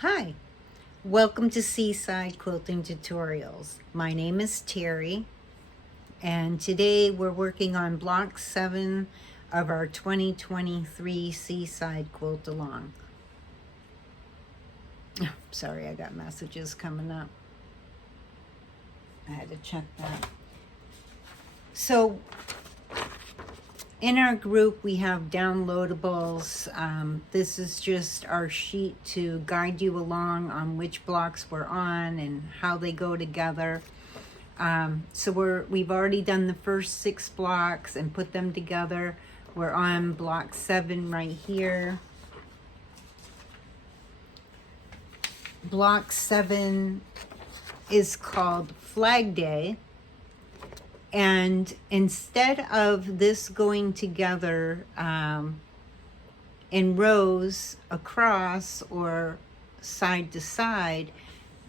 Hi, welcome to Seaside Quilting Tutorials. My name is Terry, and today we're working on block 7 of our 2023 Seaside Quilt Along. Sorry, I got messages coming up. I had to check that. So, in our group, we have downloadables. This is just our sheet to guide you along on which blocks we're on and how they go together. So we've already done the first 6 blocks and put them together. We're on block 7 right here. Block 7 is called Flag Day. And instead of this going together in rows across or side to side,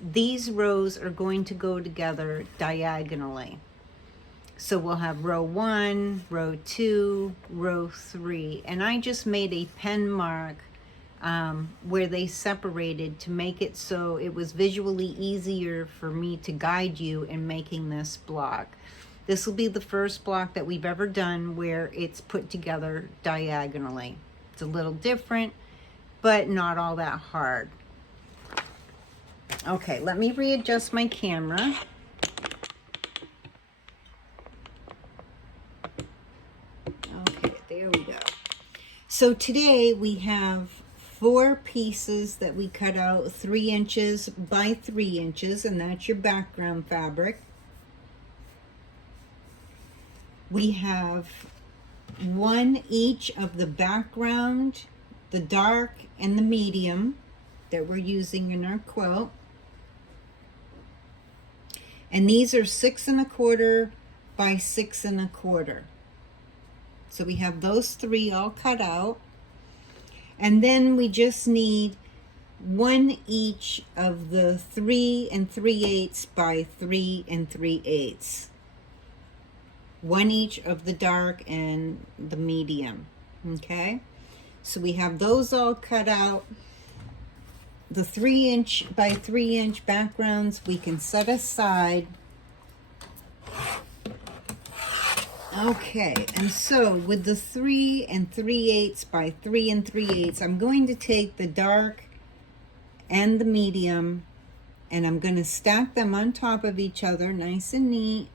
these rows are going to go together diagonally. So we'll have row 1, row 2, row 3. And I just made a pen mark where they separated to make it so it was visually easier for me to guide you in making this block. This will be the first block that we've ever done where it's put together diagonally. It's a little different, but not all that hard. Okay, let me readjust my camera. Okay, there we go. So today we have 4 pieces that we cut out 3 inches by 3 inches, and that's your background fabric. We have 1 each of the background, the dark, and the medium that we're using in our quilt. And these are 6 1/4 by 6 1/4. So we have those 3 all cut out. And then we just need 1 each of the 3 3/8 by 3 3/8. 1 each of the dark and the medium. Okay, so we have those all cut out. The 3 inch by 3 inch backgrounds we can set aside. Okay, and so with the 3 3/8 by 3 3/8, I'm going to take the dark and the medium, and I'm going to stack them on top of each other, nice and neat.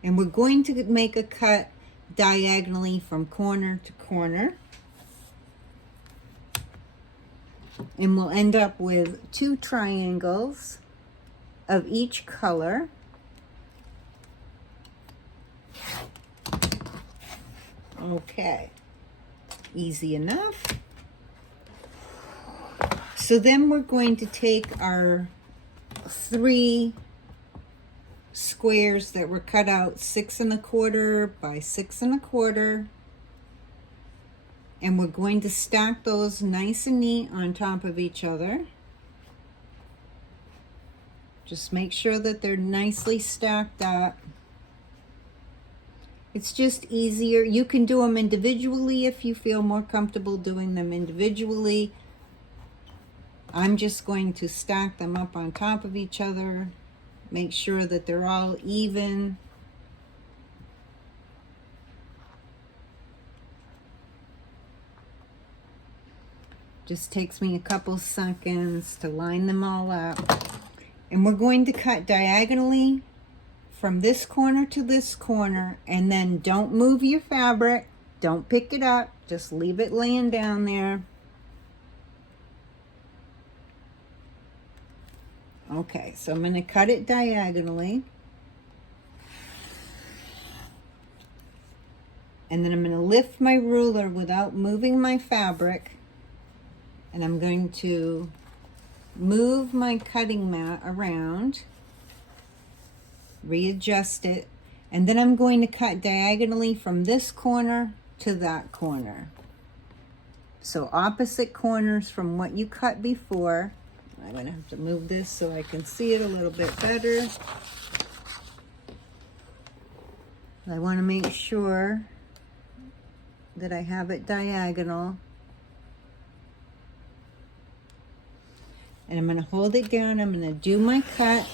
And we're going to make a cut diagonally from corner to corner. And we'll end up with 2 triangles of each color. Okay, easy enough. So then we're going to take our 3 squares that were cut out 6 1/4 by 6 1/4, and we're going to stack those nice and neat on top of each other. Just make sure that they're nicely stacked up. It's just easier. You can do them individually if you feel more comfortable doing them individually. I'm just going to stack them up on top of each other. Make sure that they're all even. Just takes me a couple seconds to line them all up. And we're going to cut diagonally from this corner to this corner, and then don't move your fabric. Don't pick it up. Just leave it laying down there. Okay, so I'm going to cut it diagonally. And then I'm going to lift my ruler without moving my fabric. And I'm going to move my cutting mat around, readjust it, and then I'm going to cut diagonally from this corner to that corner. So opposite corners from what you cut before. I'm going to have to move this so I can see it a little bit better. I want to make sure that I have it diagonal. And I'm going to hold it down. I'm going to do my cut.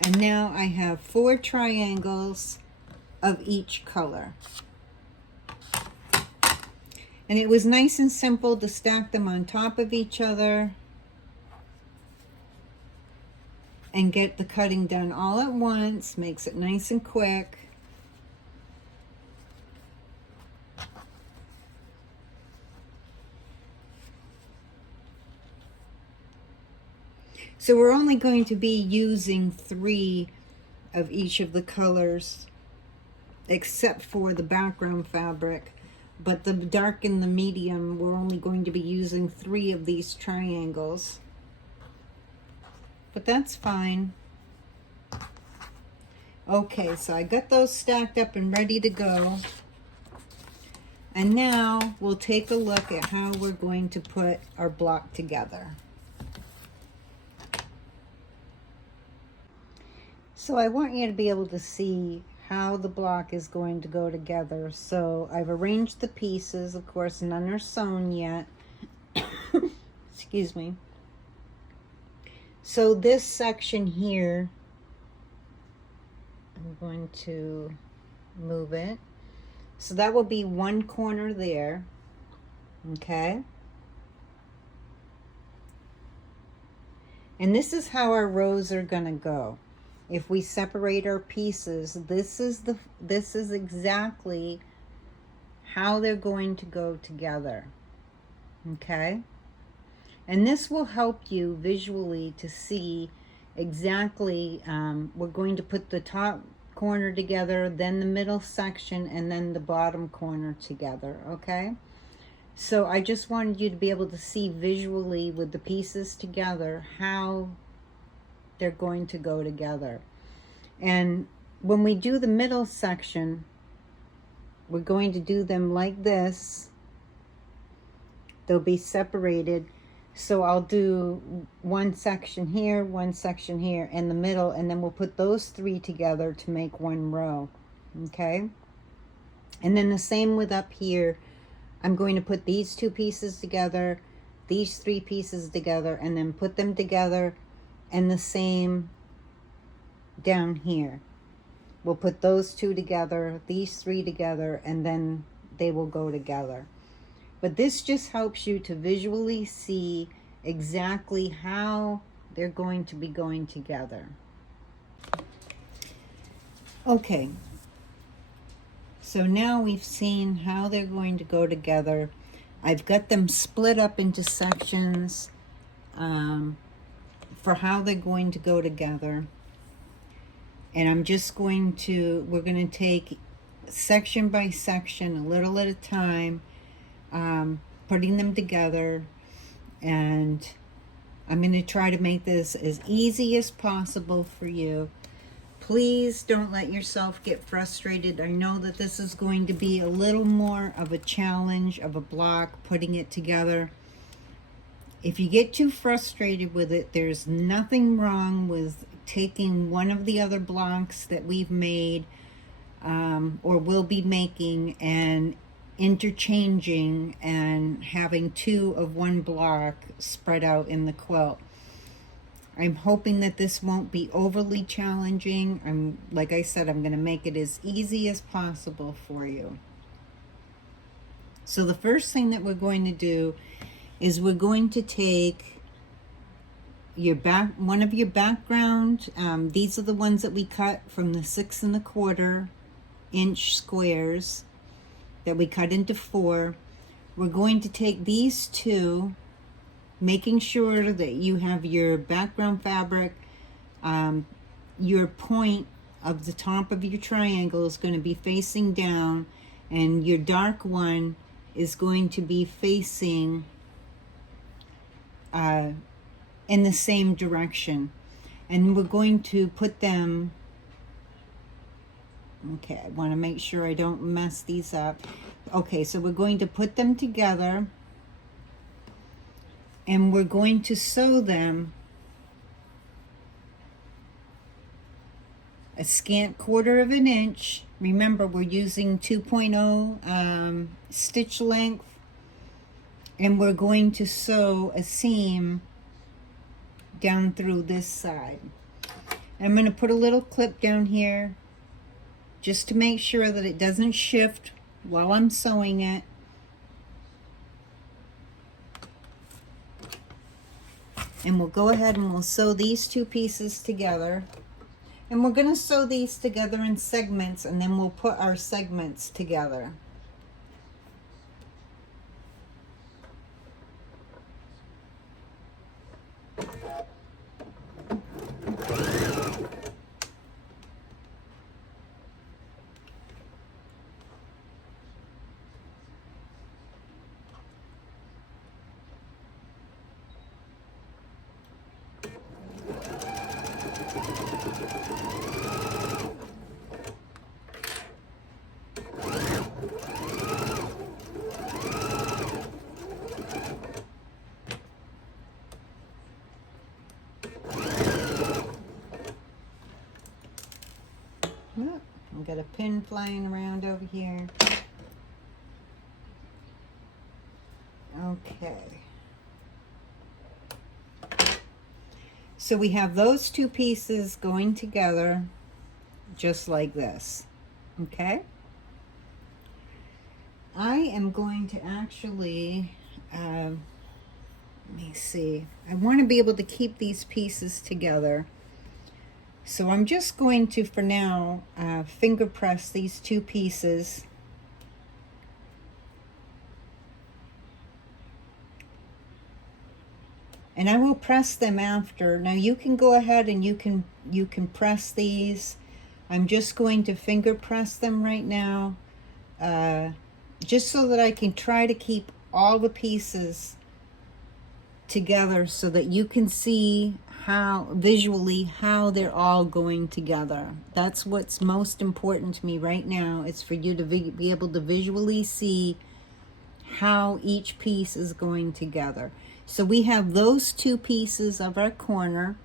And now I have 4 triangles of each color. And it was nice and simple to stack them on top of each other and get the cutting done all at once. Makes it nice and quick. So we're only going to be using 3 of each of the colors, except for the background fabric. But the dark and the medium, we're only going to be using 3 of these triangles. But that's fine. Okay, so I got those stacked up and ready to go. And now we'll take a look at how we're going to put our block together. So I want you to be able to see how the block is going to go together. So I've arranged the pieces. Of course, none are sewn yet. Excuse me. So this section here, I'm going to move it. So that will be one corner there. Okay. And this is how our rows are going to go. If we separate our pieces, this is exactly how they're going to go together. Okay? And this will help you visually to see exactly, we're going to put the top corner together, then the middle section, and then the bottom corner together, okay? So I just wanted you to be able to see visually with the pieces together how they're going to go together. And when we do the middle section, we're going to do them like this. They'll be separated. So I'll do one section here, in the middle, and then we'll put those 3 together to make one row, okay? And then the same with up here. I'm going to put these 2 pieces together, these 3 pieces together, and then put them together, and the same down here. We'll put those 2 together, these 3 together, and then they will go together. But this just helps you to visually see exactly how they're going to be going together. Okay, so now we've seen how they're going to go together. I've got them split up into sections for how they're going to go together. And I'm just going to, we're going to take section by section, a little at a time, putting them together. And I'm going to try to make this as easy as possible for you. Please don't let yourself get frustrated. I know that this is going to be a little more of a challenge of a block, putting it together. If you get too frustrated with it, there's nothing wrong with taking one of the other blocks that we've made or will be making and interchanging and having 2 of one block spread out in the quilt. I'm hoping that this won't be overly challenging. Like I said, I'm going to make it as easy as possible for you. So the first thing that we're going to do is we're going to take one of your background. These are the ones that we cut from the 6 1/4 inch squares that we cut into 4. We're going to take these 2, making sure that you have your background fabric, your point of the top of your triangle is going to be facing down, and your dark one is going to be facing in the same direction. And we're going to put them, okay, I want to make sure I don't mess these up. Okay, so we're going to put them together and we're going to sew them a scant 1/4 inch. Remember, we're using 2.0 stitch length And we're going to sew a seam down through this side. I'm going to put a little clip down here just to make sure that it doesn't shift while I'm sewing it. And we'll go ahead and we'll sew these two pieces together. And we're going to sew these together in segments, and then we'll put our segments together. I've got a pin flying around over here. Okay. So we have those two pieces going together just like this. Okay? I am going to actually, let me see. I want to be able to keep these pieces together. So I'm just going to, for now, finger press these two pieces. And I will press them after. Now you can go ahead and you can press these. I'm just going to finger press them right now, just so that I can try to keep all the pieces together so that you can see how visually how they're all going together. That's what's most important to me right now. It's for you to be able to visually see how each piece is going together. So we have those two pieces of our corner.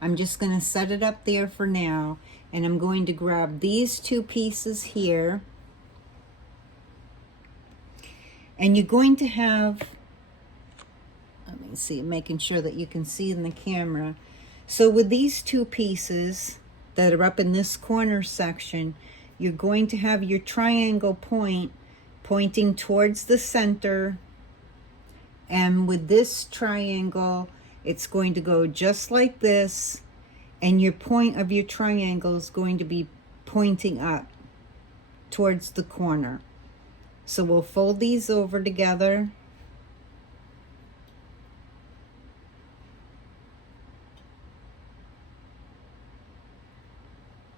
I'm just going to set it up there for now, and I'm going to grab these two pieces here, and you're going to have, let me see, making sure that you can see in the camera. So with these two pieces that are up in this corner section, you're going to have your triangle point pointing towards the center. And with this triangle, it's going to go just like this. And your point of your triangle is going to be pointing up towards the corner. So we'll fold these over together.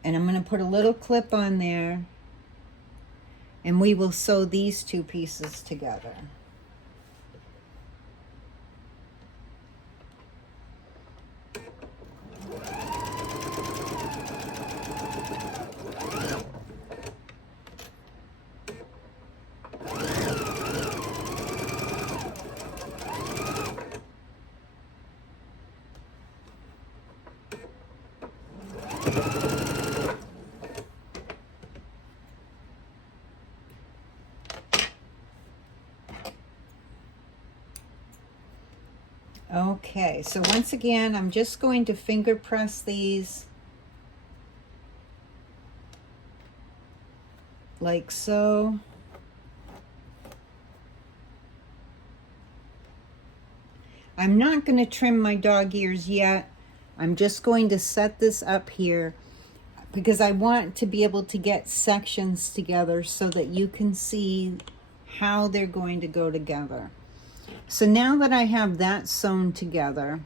And I'm going to put a little clip on there, and we will sew these two pieces together. Okay, so once again, I'm just going to finger press these like so. I'm not going to trim my dog ears yet. I'm just going to set this up here because I want to be able to get sections together so that you can see how they're going to go together. So now that I have that sewn together,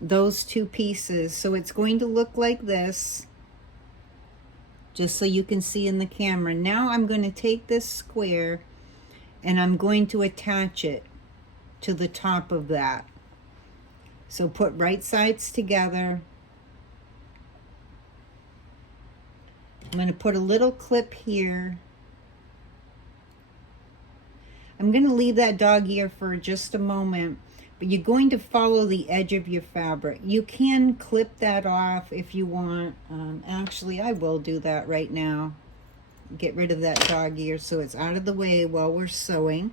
those two pieces, so it's going to look like this, just so you can see in the camera. Now I'm going to take this square and I'm going to attach it to the top of that. So put right sides together. I'm going to put a little clip here. I'm going to leave that dog ear for just a moment, but you're going to follow the edge of your fabric. You can clip that off if you want. Actually, I will do that right now. Get rid of that dog ear so it's out of the way while we're sewing.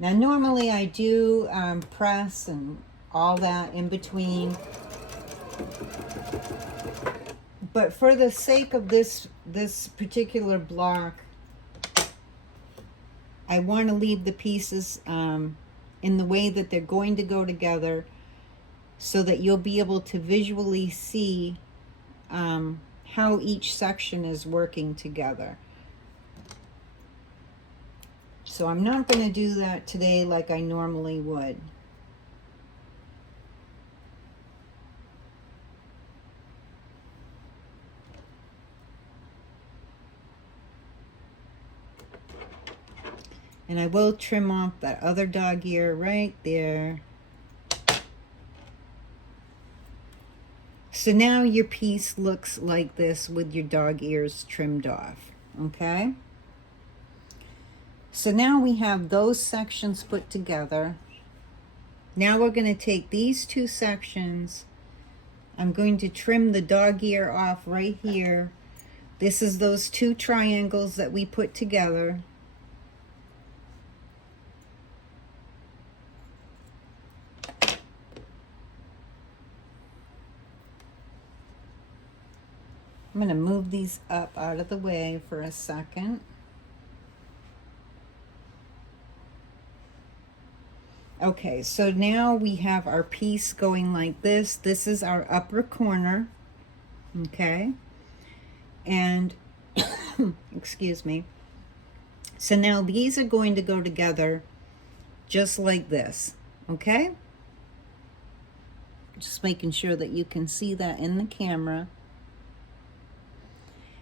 Now normally I do press and all that in between, but for the sake of this particular block, I want to leave the pieces in the way that they're going to go together, so that you'll be able to visually see how each section is working together. So I'm not going to do that today like I normally would. And I will trim off that other dog ear right there. So now your piece looks like this with your dog ears trimmed off, okay? So now we have those sections put together. Now we're going to take these two sections. I'm going to trim the dog ear off right here. This is those two triangles that we put together. I'm going to move these up out of the way for a second. Okay, so now we have our piece going like this. This is our upper corner, okay? And, excuse me. So now these are going to go together just like this, okay? Just making sure that you can see that in the camera.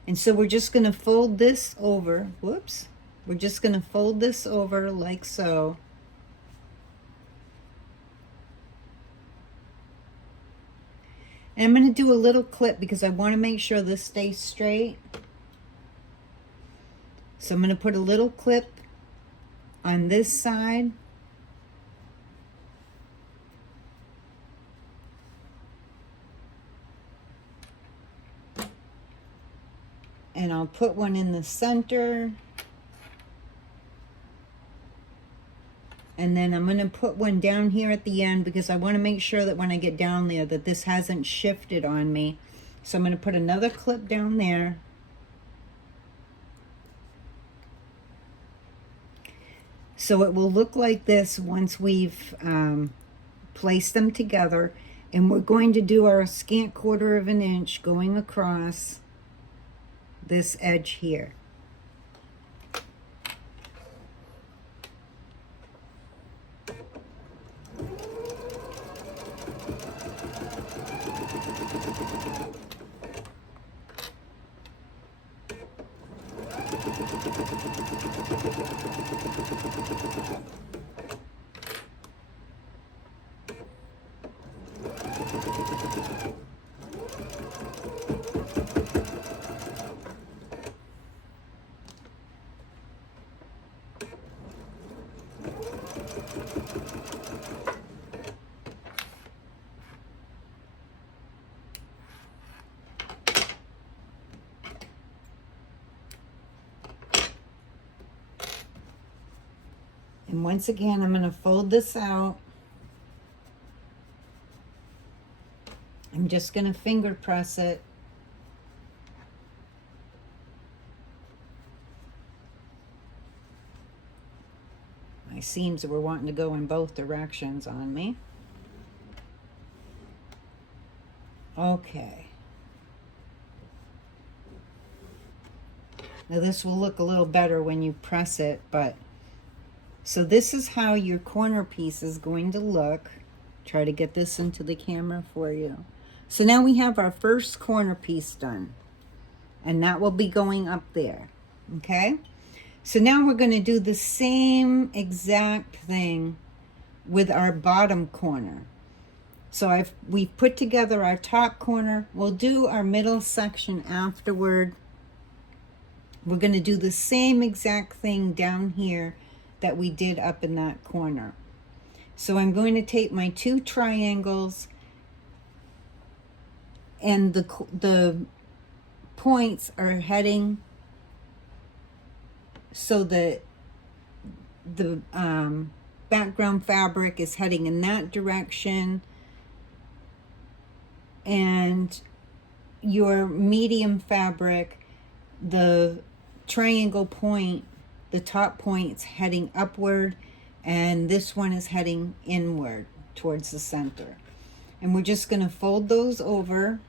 And so we're just going to fold this over. Whoops. We're just going to fold this over like so. And I'm going to do a little clip because I want to make sure this stays straight. So I'm going to put a little clip on this side. And I'll put one in the center. And then I'm going to put one down here at the end because I want to make sure that when I get down there that this hasn't shifted on me. So I'm going to put another clip down there. So it will look like this once we've placed them together. And we're going to do our scant 1/4 of an inch going across this edge here. And once again, I'm going to fold this out. I'm just going to finger press it. My seams were wanting to go in both directions on me. Okay. Now this will look a little better when you press it, but so this is how your corner piece is going to look. Try to get this into the camera for you. So now we have our first corner piece done, and that will be going up there, okay? So now we're going to do the same exact thing with our bottom corner. So we've put together our top corner. We'll do our middle section afterward. We're going to do the same exact thing down here that we did up in that corner. So I'm going to take my two triangles, and the points are heading so that the background fabric is heading in that direction, and your medium fabric, the triangle point, the top point's heading upward, and this one is heading inward towards the center. And we're just going to fold those over,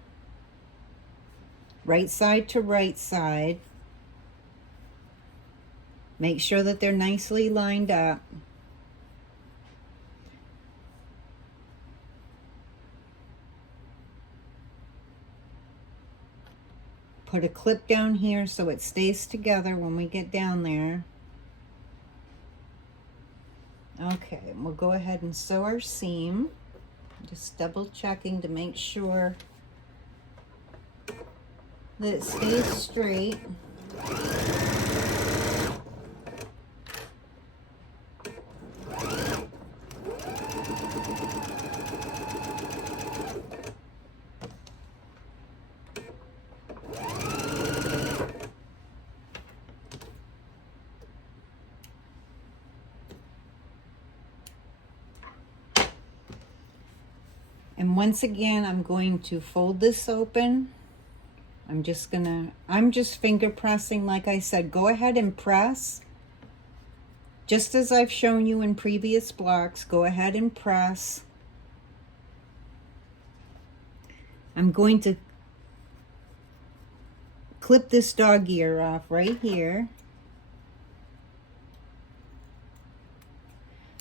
right side to right side. Make sure that they're nicely lined up. Put a clip down here so it stays together when we get down there. Okay, we'll go ahead and sew our seam. Just double checking to make sure that it stays straight. And once again, I'm going to fold this open. I'm just finger pressing. Like I said, go ahead and press. Just as I've shown you in previous blocks, go ahead and press. I'm going to clip this dog ear off right here.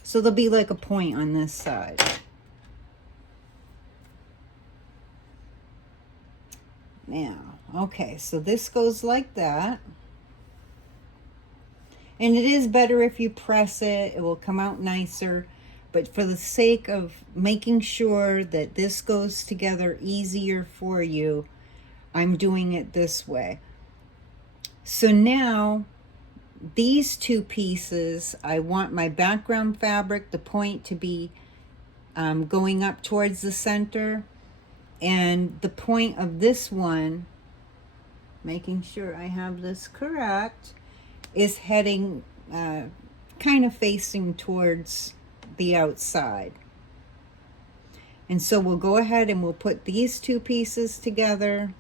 So there'll be like a point on this side. Now, okay, so this goes like that. And it is better if you press it, it will come out nicer. But for the sake of making sure that this goes together easier for you, I'm doing it this way. So now, these two pieces, I want my background fabric, the point to be going up towards the center. And the point of this one, making sure I have this correct, is heading kind of facing towards the outside. And so we'll go ahead and we'll put these two pieces together.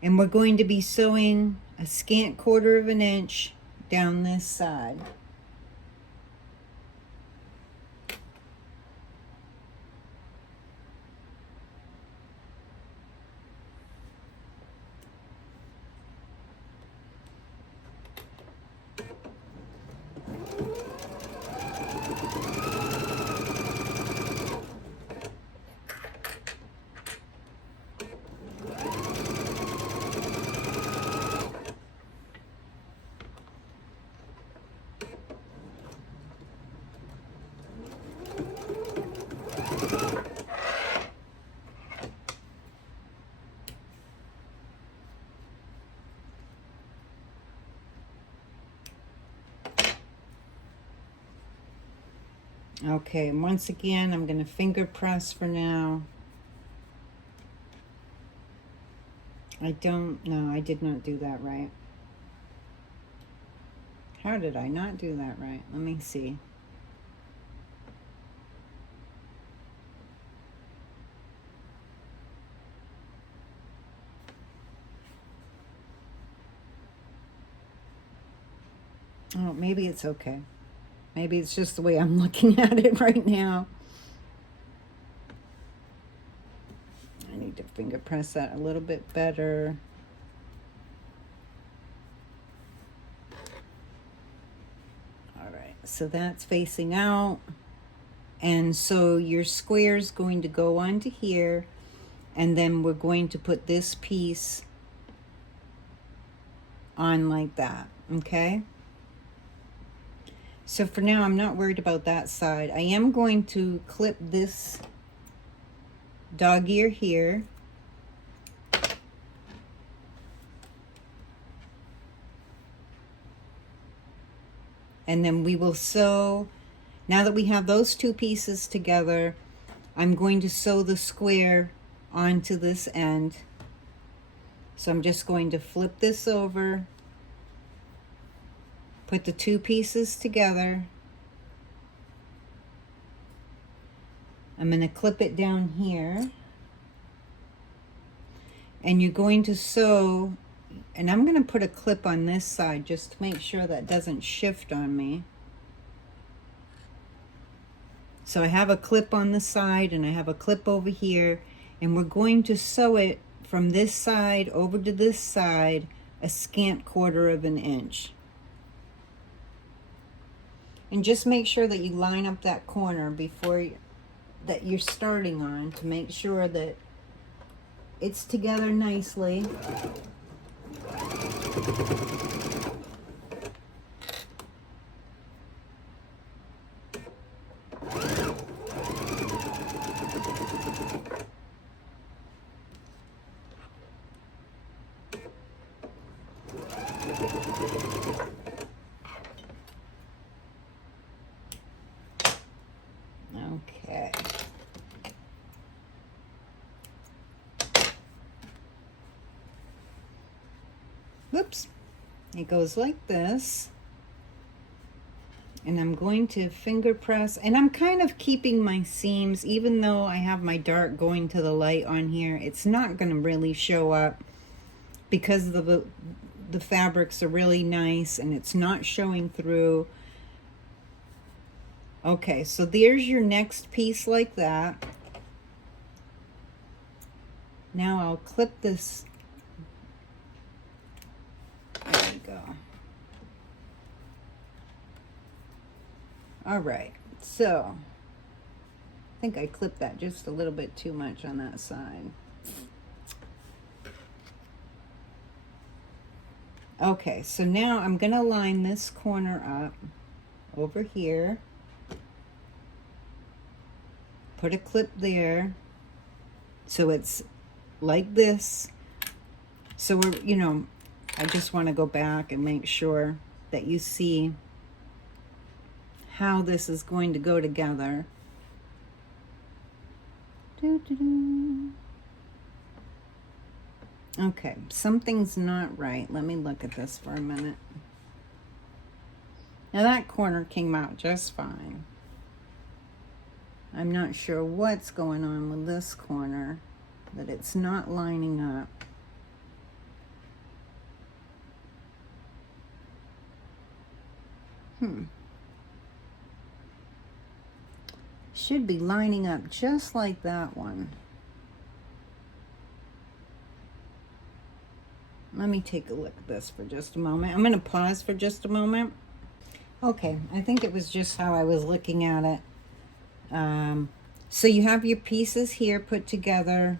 And we're going to be sewing a scant 1/4 of an inch down this side. Okay, and once again, I'm going to finger press for now. I did not do that right. How did I not do that right? Let me see. Oh, maybe it's okay. Maybe it's just the way I'm looking at it right now. I need to finger press that a little bit better. All right, so that's facing out. And so your square is going to go onto here, and then we're going to put this piece on like that, okay? So for now, I'm not worried about that side. I am going to clip this dog ear here. And then we will sew Now that we have those two pieces together, I'm going to sew the square onto this end. So I'm just going to flip this over, put the two pieces together. I'm going to clip it down here. And you're going to sew, and I'm going to put a clip on this side just to make sure that doesn't shift on me. So I have a clip on the side and I have a clip over here, and we're going to sew it from this side over to this side a scant 1/4 of an inch. And just make sure that you line up that corner before that you're starting on to make sure that it's together nicely. Okay. Whoops. It goes like this. And I'm going to finger press, and I'm kind of keeping my seams, even though I have my dark going to the light on here, it's not going to really show up because the fabrics are really nice and it's not showing through. Okay, so there's your next piece like that. Now I'll clip this. There we go. All right, so I think I clipped that just a little bit too much on that side. Okay, so now I'm gonna line this corner up over here. Put a clip there, so it's like this. So we're, you know, I just want to go back and make sure that you see how this is going to go together. Okay, something's not right. Let me look at this for a minute. Now that corner came out just fine. I'm not sure what's going on with this corner, but it's not lining up. Should be lining up just like that one. Let me take a look at this for just a moment. I'm going to pause for just a moment. Okay, I think it was just how I was looking at it. So you have your pieces here put together.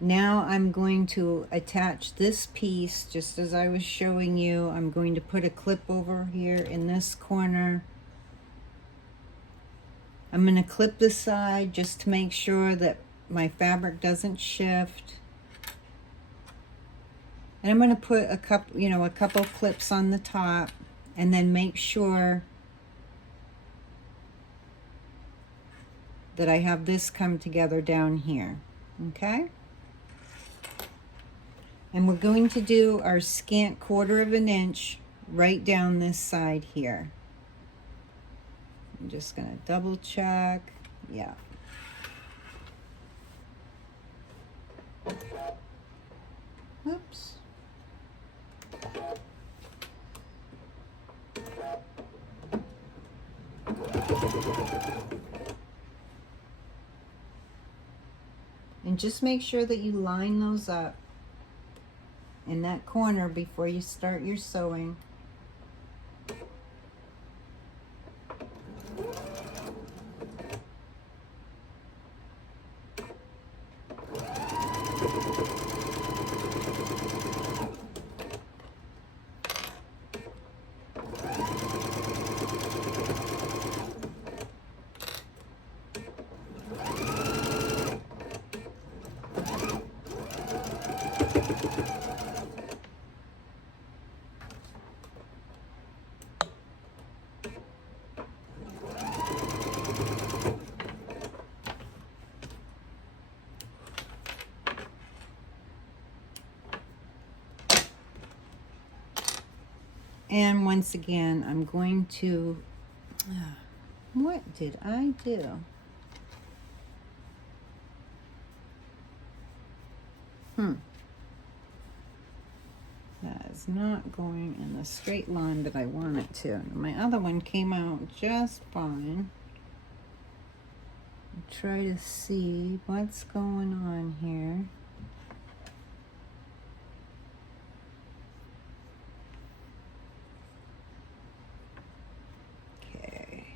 Now I'm going to attach this piece just as I was showing you. I'm going to put a clip over here in this corner. I'm going to clip the side just to make sure that my fabric doesn't shift. And I'm going to put a couple clips on the top, and then make sure that I have this come together down here. Okay? And we're going to do our scant 1/4 of an inch right down this side here. I'm just going to double check. Yeah. Oops. And just make sure that you line those up in that corner before you start your sewing. And once again, I'm going to, what did I do? That is not going in the straight line that I want it to. My other one came out just fine. Try to see what's going on here. Okay.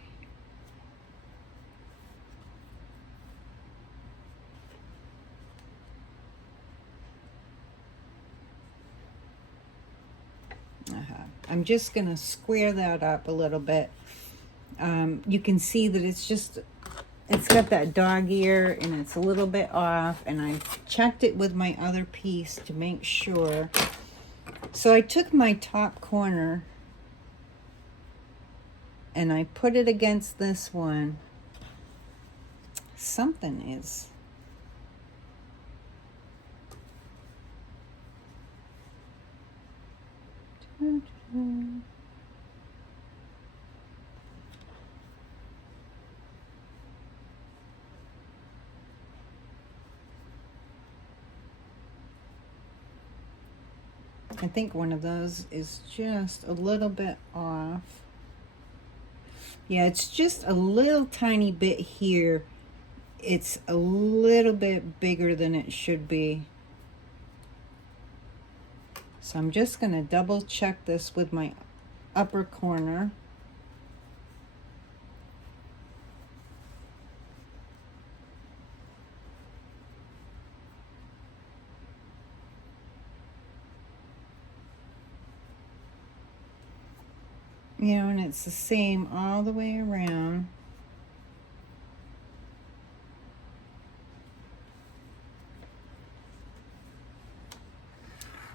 I'm just going to square that up a little bit. You can see that it's got that dog ear and it's a little bit off, and I checked it with my other piece to make sure. So I took my top corner and I put it against this one. Something is... I think one of those is just a little bit off. Yeah, it's just a little tiny bit here. It's a little bit bigger than it should be. So I'm just going to double check this with my upper corner. You know, and it's the same all the way around.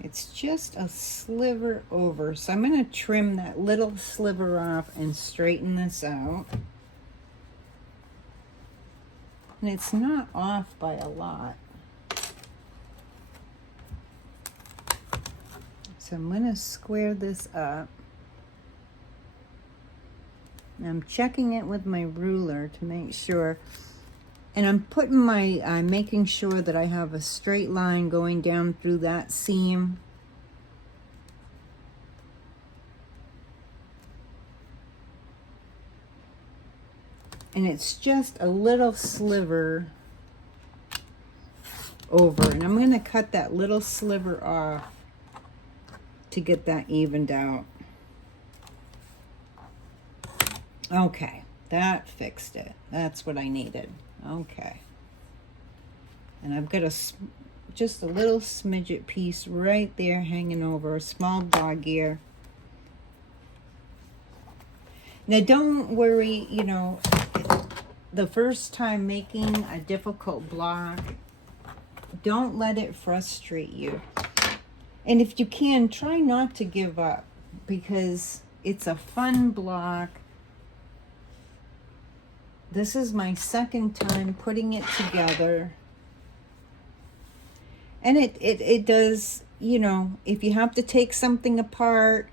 It's just a sliver over. So I'm going to trim that little sliver off and straighten this out. And it's not off by a lot. So I'm going to square this up. And I'm checking it with my ruler to make sure. And I'm putting my, making sure that I have a straight line going down through that seam. And it's just a little sliver over. And I'm going to cut that little sliver off to get that evened out. Okay, that fixed it. That's what I needed. Okay. And I've got just a little smidget piece right there hanging over, a small dog ear. Now don't worry, you know, the first time making a difficult block, don't let it frustrate you. And if you can, try not to give up, because it's a fun block. This is my second time putting it together. And it does, you know, if you have to take something apart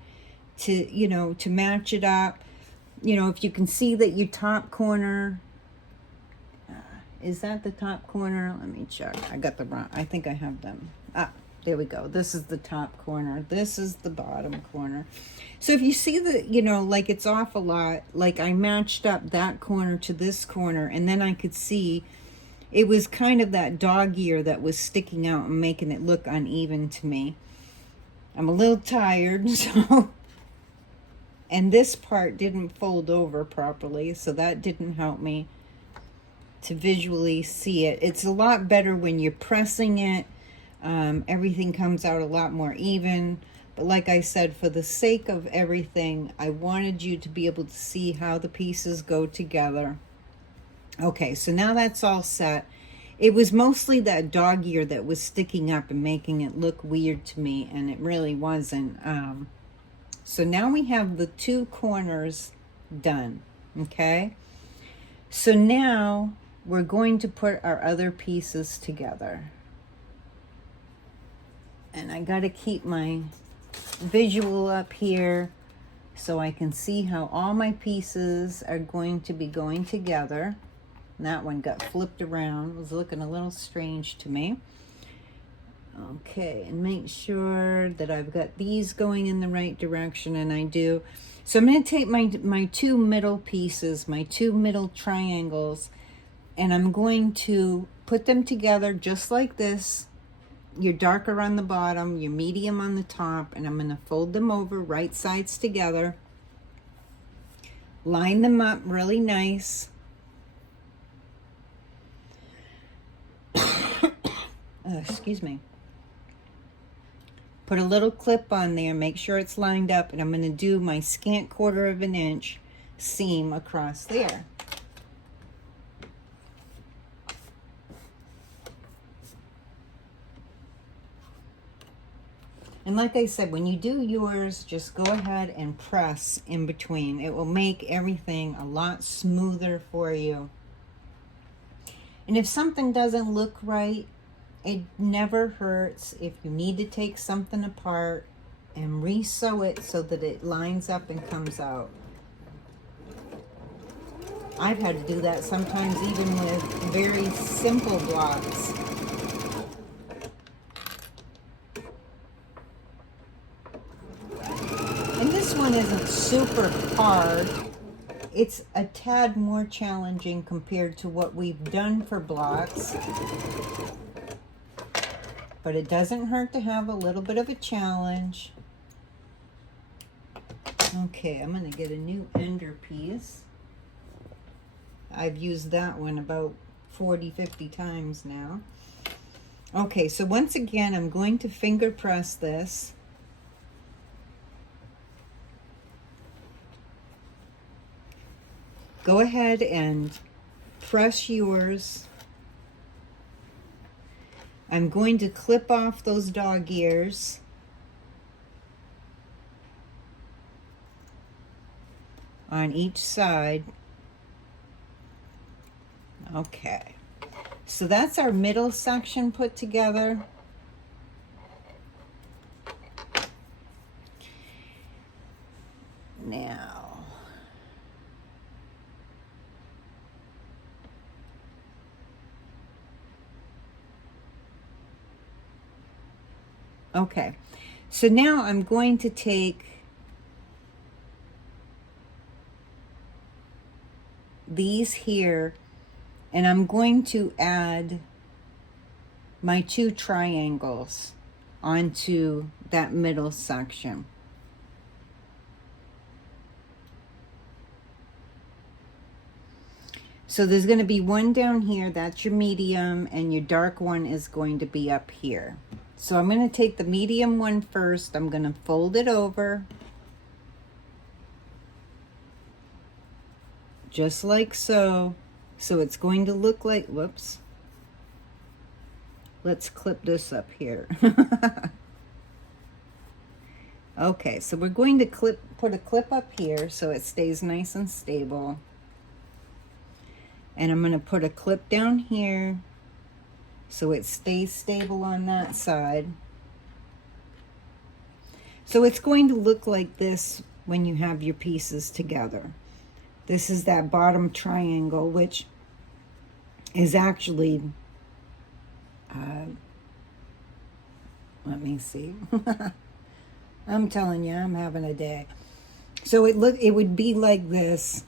to, you know, to match it up, you know, if you can see that your top corner, is that the top corner? Let me check. I got the wrong, I think I have them. Ah, there we go. This is the top corner. This is the bottom corner. So if you see that, you know, like it's off a lot, like I matched up that corner to this corner, and then I could see it was kind of that dog ear that was sticking out and making it look uneven to me. I'm a little tired, so, and this part didn't fold over properly, so that didn't help me to visually see it. It's a lot better when you're pressing it. Everything comes out a lot more even. But like I said, for the sake of everything, I wanted you to be able to see how the pieces go together. Okay, so now that's all set. It was mostly that dog ear that was sticking up and making it look weird to me, and it really wasn't. So now we have the two corners done, okay? So now we're going to put our other pieces together. And I got to keep my visual up here so I can see how all my pieces are going to be going together. And that one got flipped around. It was looking a little strange to me. Okay, and make sure that I've got these going in the right direction, and I do. So I'm going to take my two middle pieces, my two middle triangles, and I'm going to put them together just like this. Your darker on the bottom, your medium on the top, and I'm going to fold them over right sides together. Line them up really nice. Excuse me. Put a little clip on there, make sure it's lined up, and I'm going to do my scant 1/4 inch seam across there. And like I said, when you do yours, just go ahead and press in between. It will make everything a lot smoother for you. And if something doesn't look right, it never hurts if you need to take something apart and re-sew it so that it lines up and comes out. I've had to do that sometimes even with very simple blocks. And this one isn't super hard. It's a tad more challenging compared to what we've done for blocks. But it doesn't hurt to have a little bit of a challenge. Okay, I'm going to get a new ender piece. I've used that one about 40-50 times now. Okay, so once again, I'm going to finger press this. Go ahead and press yours. I'm going to clip off those dog ears. On each side. Okay. So that's our middle section put together. Now, okay, so now I'm going to take these here and I'm going to add my two triangles onto that middle section. So there's going to be one down here, that's your medium, and your dark one is going to be up here. So I'm going to take the medium one first. I'm going to fold it over. Just like so. So it's going to look like, whoops. Let's clip this up here. Okay, so we're going to put a clip up here so it stays nice and stable. And I'm going to put a clip down here so it stays stable on that side. So it's going to look like this when you have your pieces together. This is that bottom triangle, which is actually, let me see. I'm telling you, I'm having a day. So it would be like this.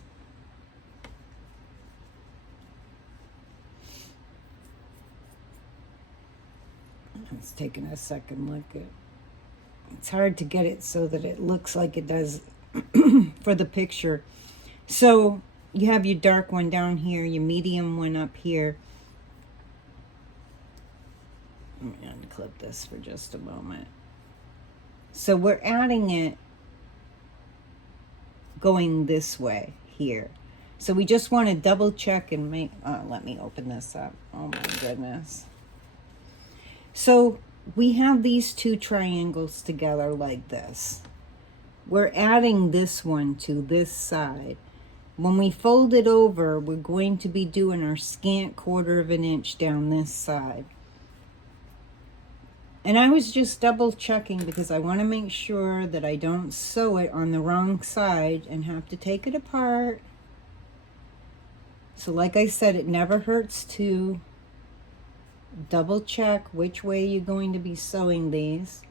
It's taking a second look at. It's hard to get it so that it looks like it does for the picture. So you have your dark one down here, your medium one up here. Let me unclip this for just a moment. So we're adding it going this way here. So we just want to double check and make, let me open this up. Oh my goodness. So we have these two triangles together like this. We're adding this one to this side. When we fold it over, we're going to be doing our scant 1/4 inch down this side. And I was just double checking because I want to make sure that I don't sew it on the wrong side and have to take it apart. So like I said, it never hurts to double check which way you're going to be sewing these.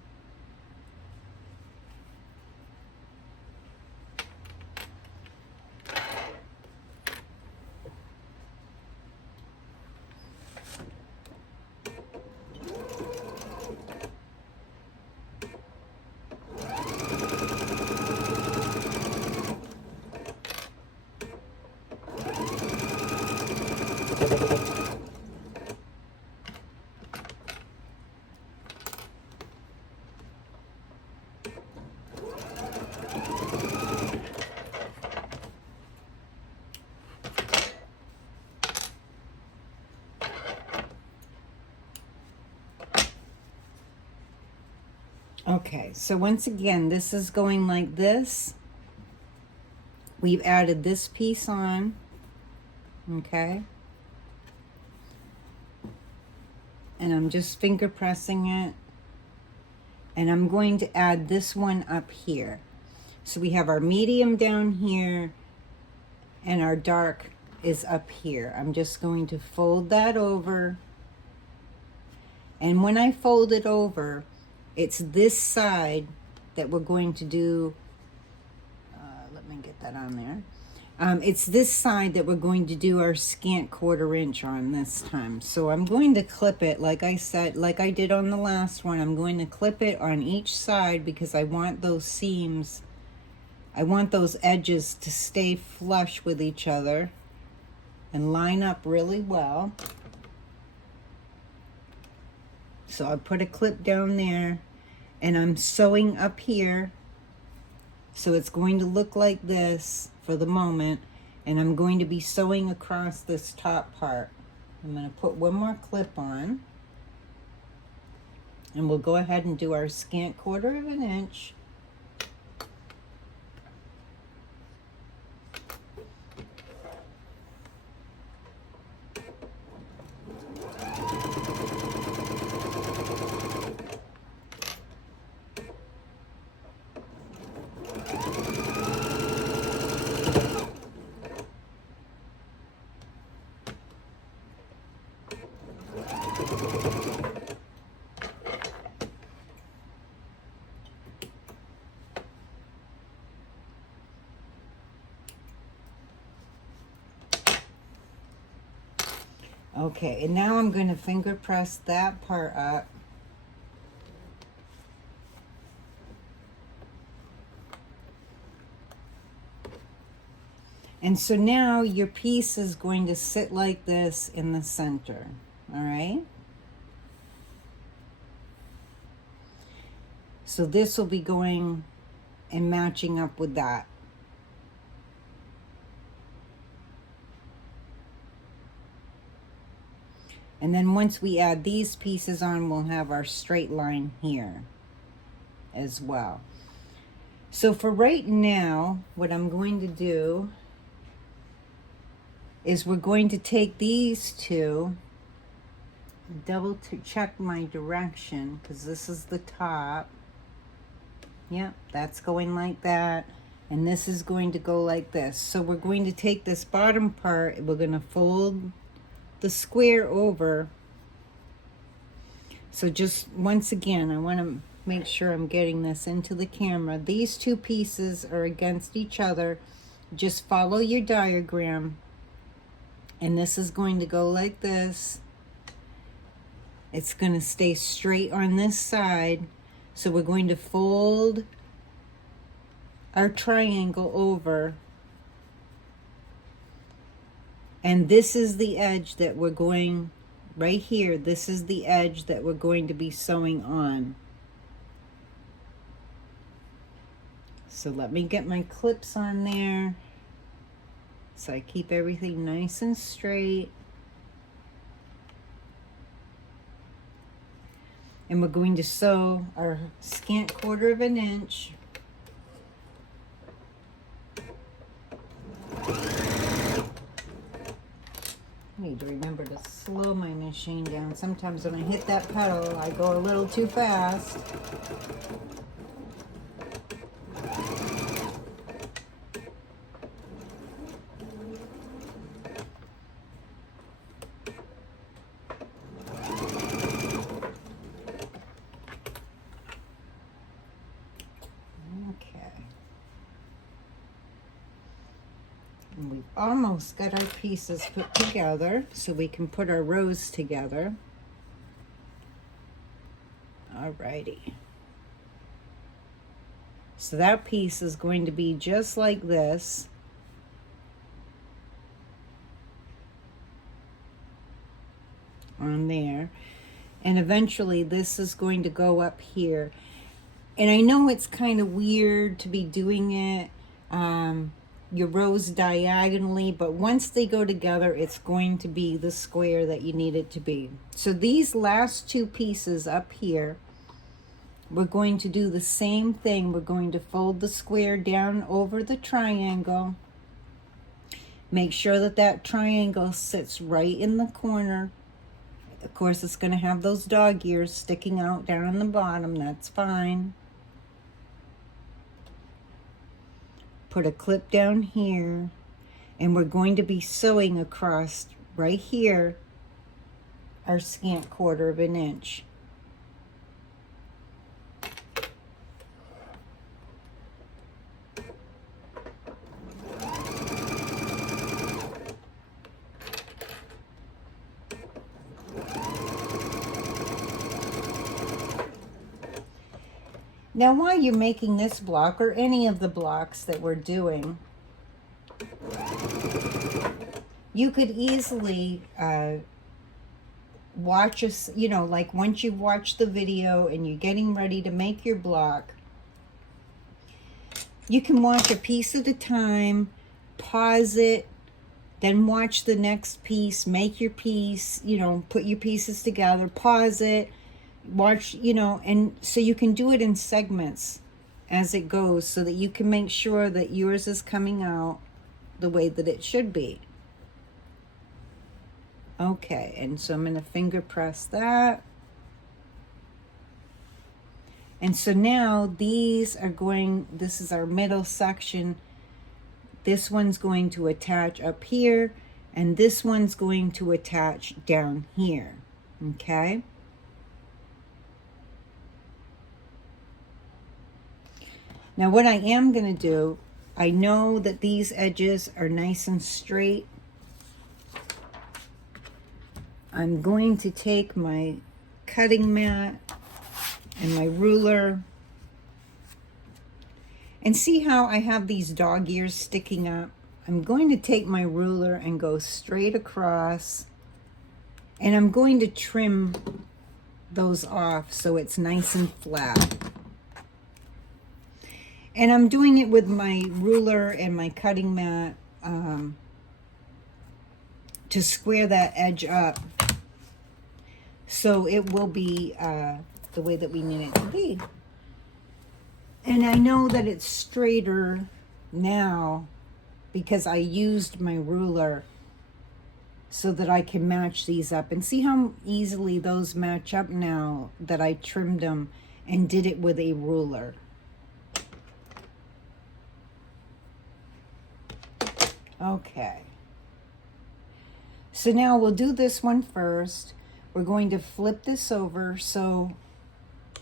Okay, so once again, this is going like this. We've added this piece on, okay? And I'm just finger pressing it. And I'm going to add this one up here. So we have our medium down here and our dark is up here. I'm just going to fold that over. And when I fold it over, it's this side that we're going to do, let me get that on there. It's this side that we're going to do our scant 1/4 inch on this time. So I'm going to clip it, like I said, like I did on the last one. I'm going to clip it on each side because I want those seams, I want those edges to stay flush with each other and line up really well. So I put a clip down there and I'm sewing up here. So it's going to look like this for the moment. And I'm going to be sewing across this top part. I'm going to put one more clip on. And we'll go ahead and do our scant 1/4 inch. Okay, and now I'm going to finger press that part up. And so now your piece is going to sit like this in the center, all right? So this will be going and matching up with that. And then once we add these pieces on, we'll have our straight line here as well. So for right now, what I'm going to do is we're going to take these two, double check my direction, because this is the top. Yep, that's going like that. And this is going to go like this. So we're going to take this bottom part, we're going to fold the square over. So just once again, I want to make sure I'm getting this into the camera. These two pieces are against each other. Just follow your diagram. And this is going to go like this. It's going to stay straight on this side. So we're going to fold our triangle over. And this is the edge that we're going, right here, this is the edge that we're going to be sewing on. So let me get my clips on there, so I keep everything nice and straight. And we're going to sew our scant 1/4 inch. I need to remember to slow my machine down. Sometimes when I hit that pedal, I go a little too fast. And we've almost got our pieces put together so we can put our rows together. Alrighty. So that piece is going to be just like this. On there. And eventually this is going to go up here. And I know it's kind of weird to be doing it. Your rows diagonally, but once they go together, it's going to be the square that you need it to be. So these last two pieces up here, we're going to do the same thing. We're going to fold the square down over the triangle. Make sure that that triangle sits right in the corner. Of course, it's going to have those dog ears sticking out down on the bottom. That's fine. Put a clip down here, and we're going to be sewing across right here our scant 1/4 of an inch. Now, while you're making this block, or any of the blocks that we're doing, you could easily watch us, you know, like once you watch the video and you're getting ready to make your block, you can watch a piece at a time, pause it, then watch the next piece, make your piece, you know, put your pieces together, pause it, watch, you know, and so you can do it in segments as it goes so that you can make sure that yours is coming out the way that it should be. Okay, and so I'm going to finger press that. And so now these are going, this is our middle section. This one's going to attach up here, and this one's going to attach down here. Okay? Now what I am going to do, I know that these edges are nice and straight. I'm going to take my cutting mat and my ruler, and see how I have these dog ears sticking up. I'm going to take my ruler and go straight across, and I'm going to trim those off so it's nice and flat. And I'm doing it with my ruler and my cutting mat to square that edge up so it will be the way that we need it to be. And I know that it's straighter now because I used my ruler so that I can match these up. And see how easily those match up now that I trimmed them and did it with a ruler. Okay. So now we'll do this one first. We're going to flip this over. So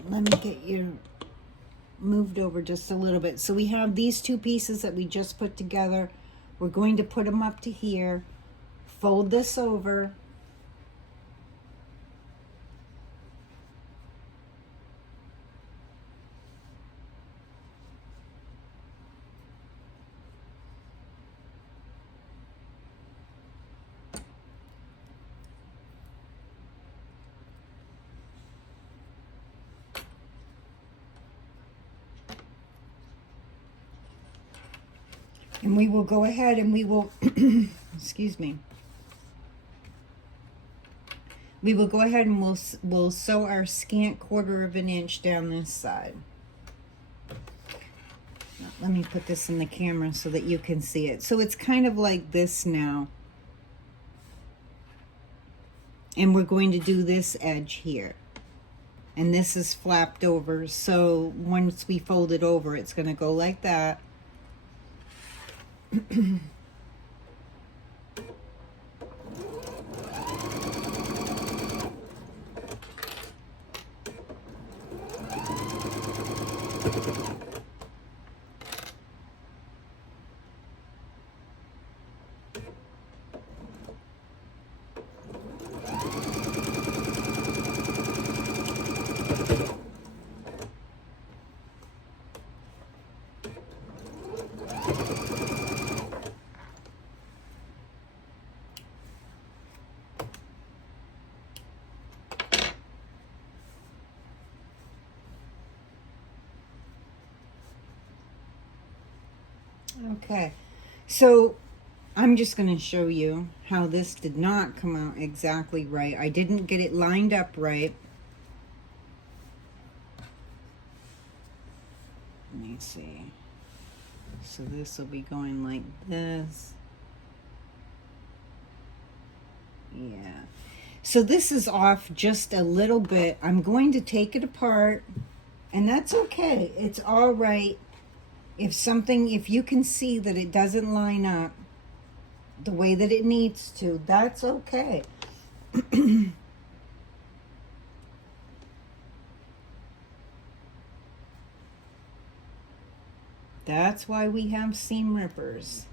let me get you moved over just a little bit. So we have these two pieces that we just put together. We're going to put them up to here. Fold this over. And we will go ahead and we will, excuse me. We will go ahead and we'll sew our scant 1/4 of an inch down this side. Let me put this in the camera so that you can see it. So it's kind of like this now. And we're going to do this edge here. And this is flapped over, so once we fold it over, it's going to go like that. Okay, so I'm just going to show you how this did not come out exactly right. I didn't get it lined up right. Let me see. So this will be going like this. Yeah. So this is off just a little bit. I'm going to take it apart, and that's okay. It's all right. If you can see that it doesn't line up the way that it needs to, that's okay. That's why we have seam rippers.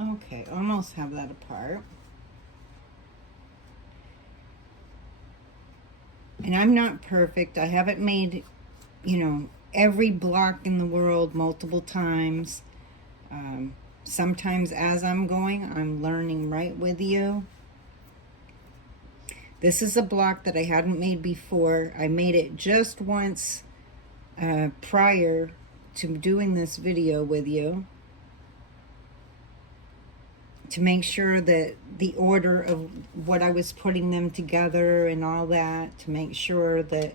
Okay, almost have that apart. And I'm not perfect. I haven't made, every block in the world multiple times. Sometimes as I'm going, I'm learning right with you. This is a block that I hadn't made before. I made it just once prior to doing this video with you, to make sure that the order of what I was putting them together and all that, to make sure that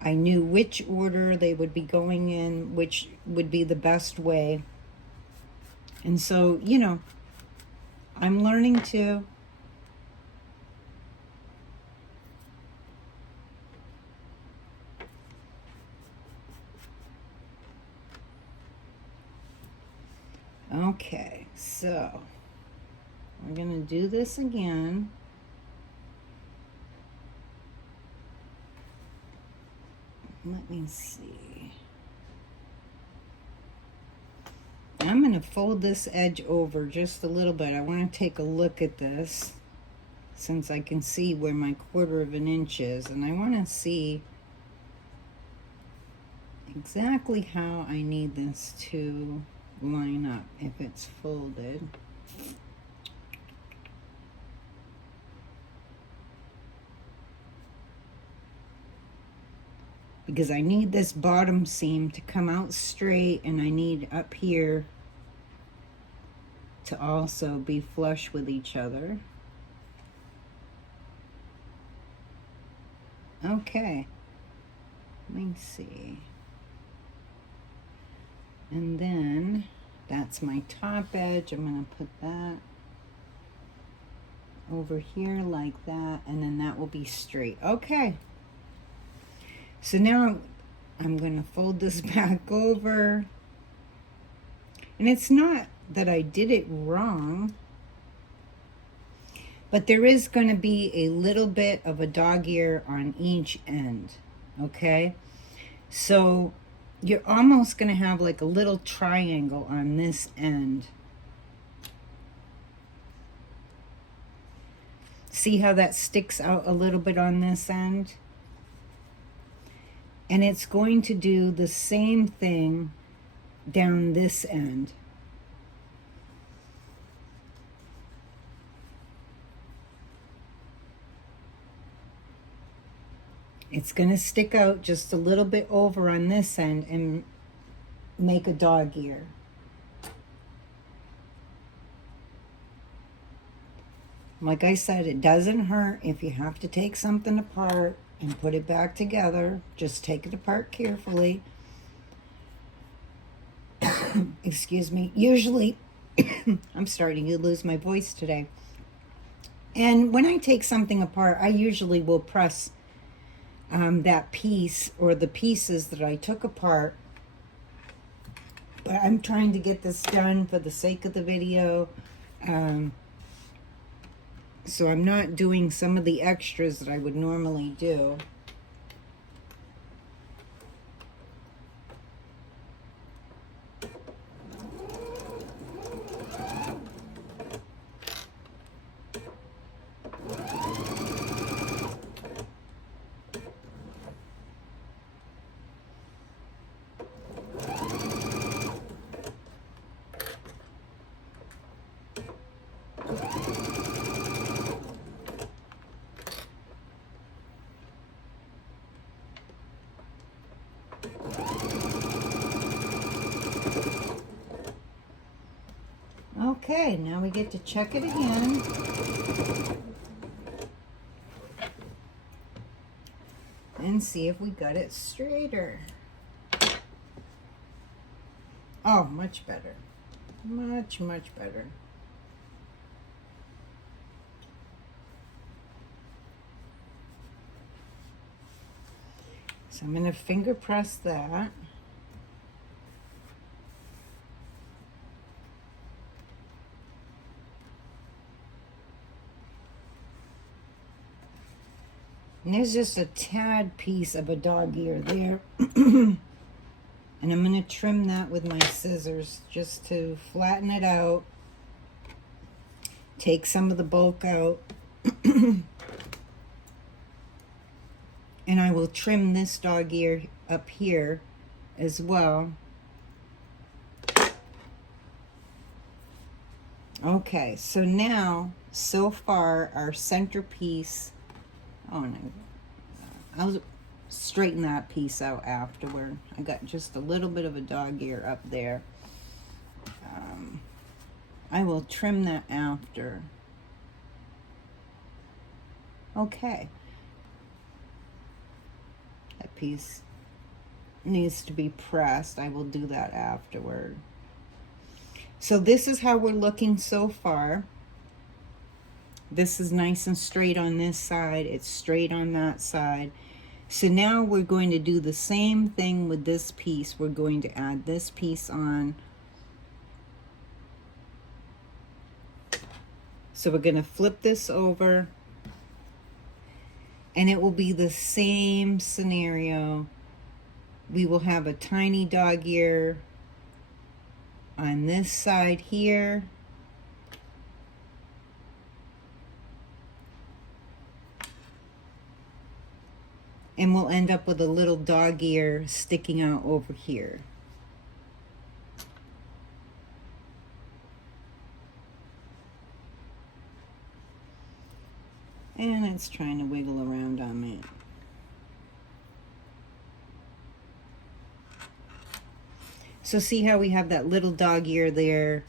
I knew which order they would be going in, which would be the best way. And so, I'm learning too. Okay, so we're going to do this again. Let me see. I'm going to fold this edge over just a little bit. I want to take a look at this since I can see where my 1/4 of an inch is, and I want to see exactly how I need this to line up if it's folded. Because I need this bottom seam to come out straight, and I need up here to also be flush with each other. Okay, let me see. And then that's my top edge. I'm going to put that over here like that, and then that will be straight. Okay. So now I'm going to fold this back over. And it's not that I did it wrong, but there is going to be a little bit of a dog ear on each end. Okay? So you're almost going to have like a little triangle on this end. See how that sticks out a little bit on this end? And it's going to do the same thing down this end. It's going to stick out just a little bit over on this end and make a dog ear. Like I said, it doesn't hurt if you have to take something apart and put it back together. Just take it apart carefully. Excuse me. Usually, I'm starting to lose my voice today. And when I take something apart, I usually will press that piece or the pieces that I took apart. But I'm trying to get this done for the sake of the video. So I'm not doing some of the extras that I would normally do. Okay, now we get to check it again. And see if we got it straighter. Oh, much better. Much, much better. So I'm going to finger press that. And there's just a tad piece of a dog ear there. And I'm going to trim that with my scissors just to flatten it out. Take some of the bulk out. And I will trim this dog ear up here as well. Okay, so now, so far, our centerpiece. Oh, no. I'll straighten that piece out afterward. I got just a little bit of a dog ear up there. I will trim that after. Okay. That piece needs to be pressed. I will do that afterward. So this is how we're looking so far. This is nice and straight on this side. It's straight on that side. So now we're going to do the same thing with this piece. We're going to add this piece on. So we're going to flip this over. And it will be the same scenario. We will have a tiny dog ear on this side here. And we'll end up with a little dog ear sticking out over here. And it's trying to wiggle around on me. So see how we have that little dog ear there,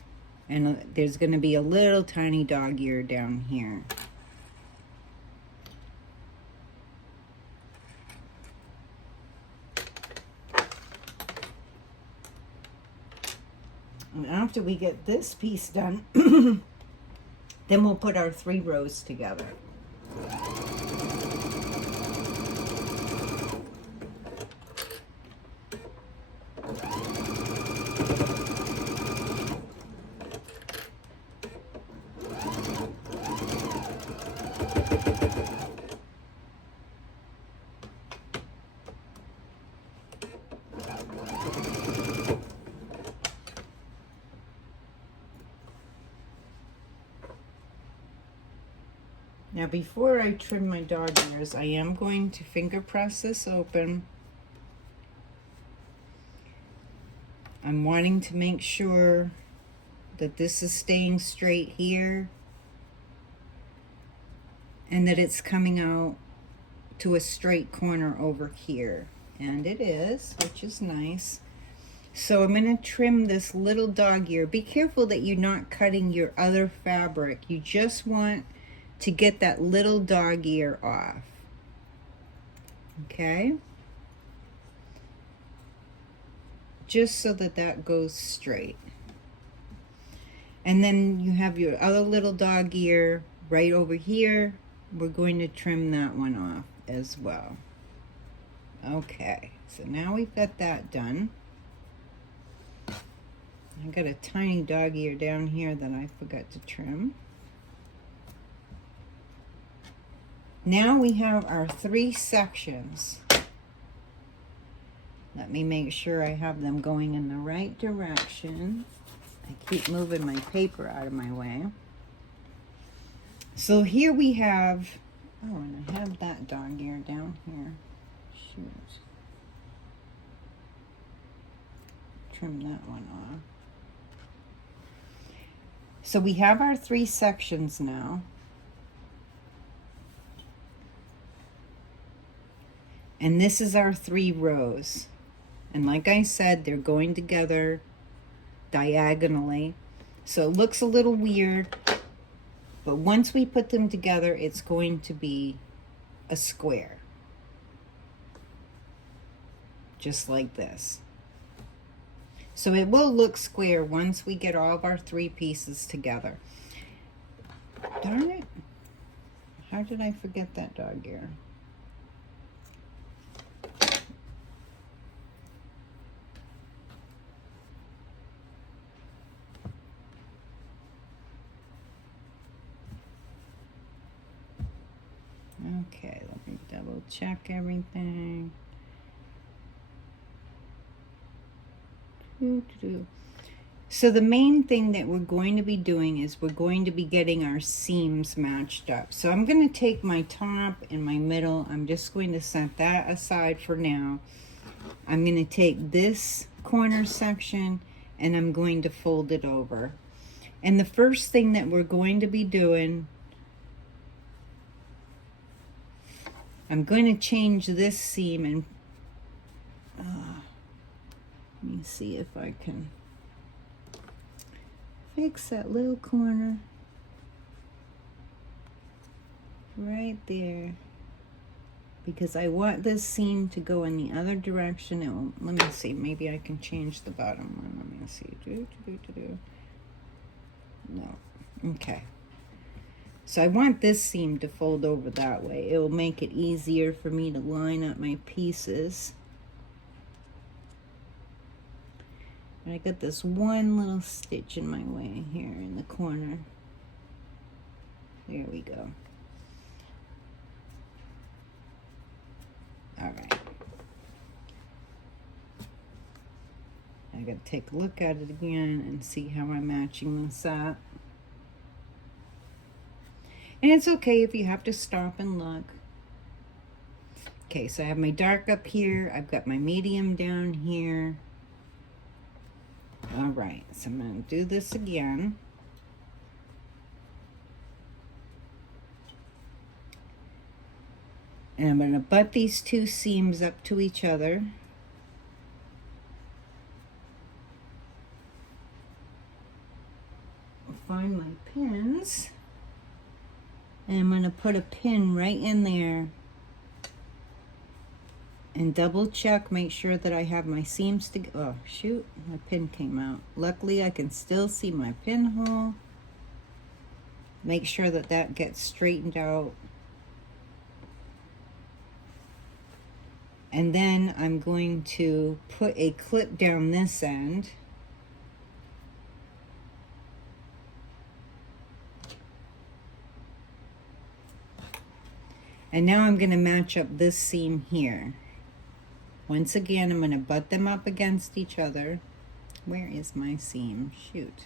and there's going to be a little tiny dog ear down here. And after we get this piece done, then we'll put our 3 rows together. Now before I trim my dog ears, I am going to finger press this open I'm wanting to make sure that this is staying straight here and that it's coming out to a straight corner over here. And it is, which is nice. So I'm going to trim this little dog ear. Be careful that you're not cutting your other fabric. You just want to get that little dog ear off. Okay? Just so that that goes straight. And then you have your other little dog ear right over here. We're going to trim that one off as well. Okay, so now we've got that done. I got a tiny dog ear down here that I forgot to trim. Now we have our 3 sections. Let me make sure I have them going in the right direction. I keep moving my paper out of my way. So here we have, oh, and I have that dog ear down here. Shoot. Trim that one off. So we have our 3 sections now. And this is our 3 rows. And like I said, they're going together diagonally. So it looks a little weird, but once we put them together, it's going to be a square. Just like this. So it will look square once we get all of our 3 pieces together. Darn it. How did I forget that dog ear? Okay, let me double check everything. So the main thing that we're going to be doing is we're going to be getting our seams matched up. So I'm going to take my top and my middle. I'm just going to set that aside for now. I'm going to take this corner section and I'm going to fold it over. And the first thing that we're going to be doing, I'm going to change this seam and let me see if I can fix that little corner right there, because I want this seam to go in the other direction. It will, let me see, maybe I can change the bottom one. Let me see. No. Okay. So I want this seam to fold over that way. It will make it easier for me to line up my pieces. I got this one little stitch in my way here in the corner. There we go. All right. I gotta take a look at it again and see how I'm matching this up. And it's okay if you have to stop and look. Okay, so I have my dark up here. I've got my medium down here. All right, so I'm going to do this again. And I'm going to butt these 2 seams up to each other. I'll find my pins. And I'm going to put a pin right in there. And double check, make sure that I have my seams together. Oh, shoot, my pin came out. Luckily, I can still see my pinhole. Make sure that that gets straightened out. And then I'm going to put a clip down this end. And now I'm going to match up this seam here. Once again, I'm going to butt them up against each other. Where is my seam? Shoot.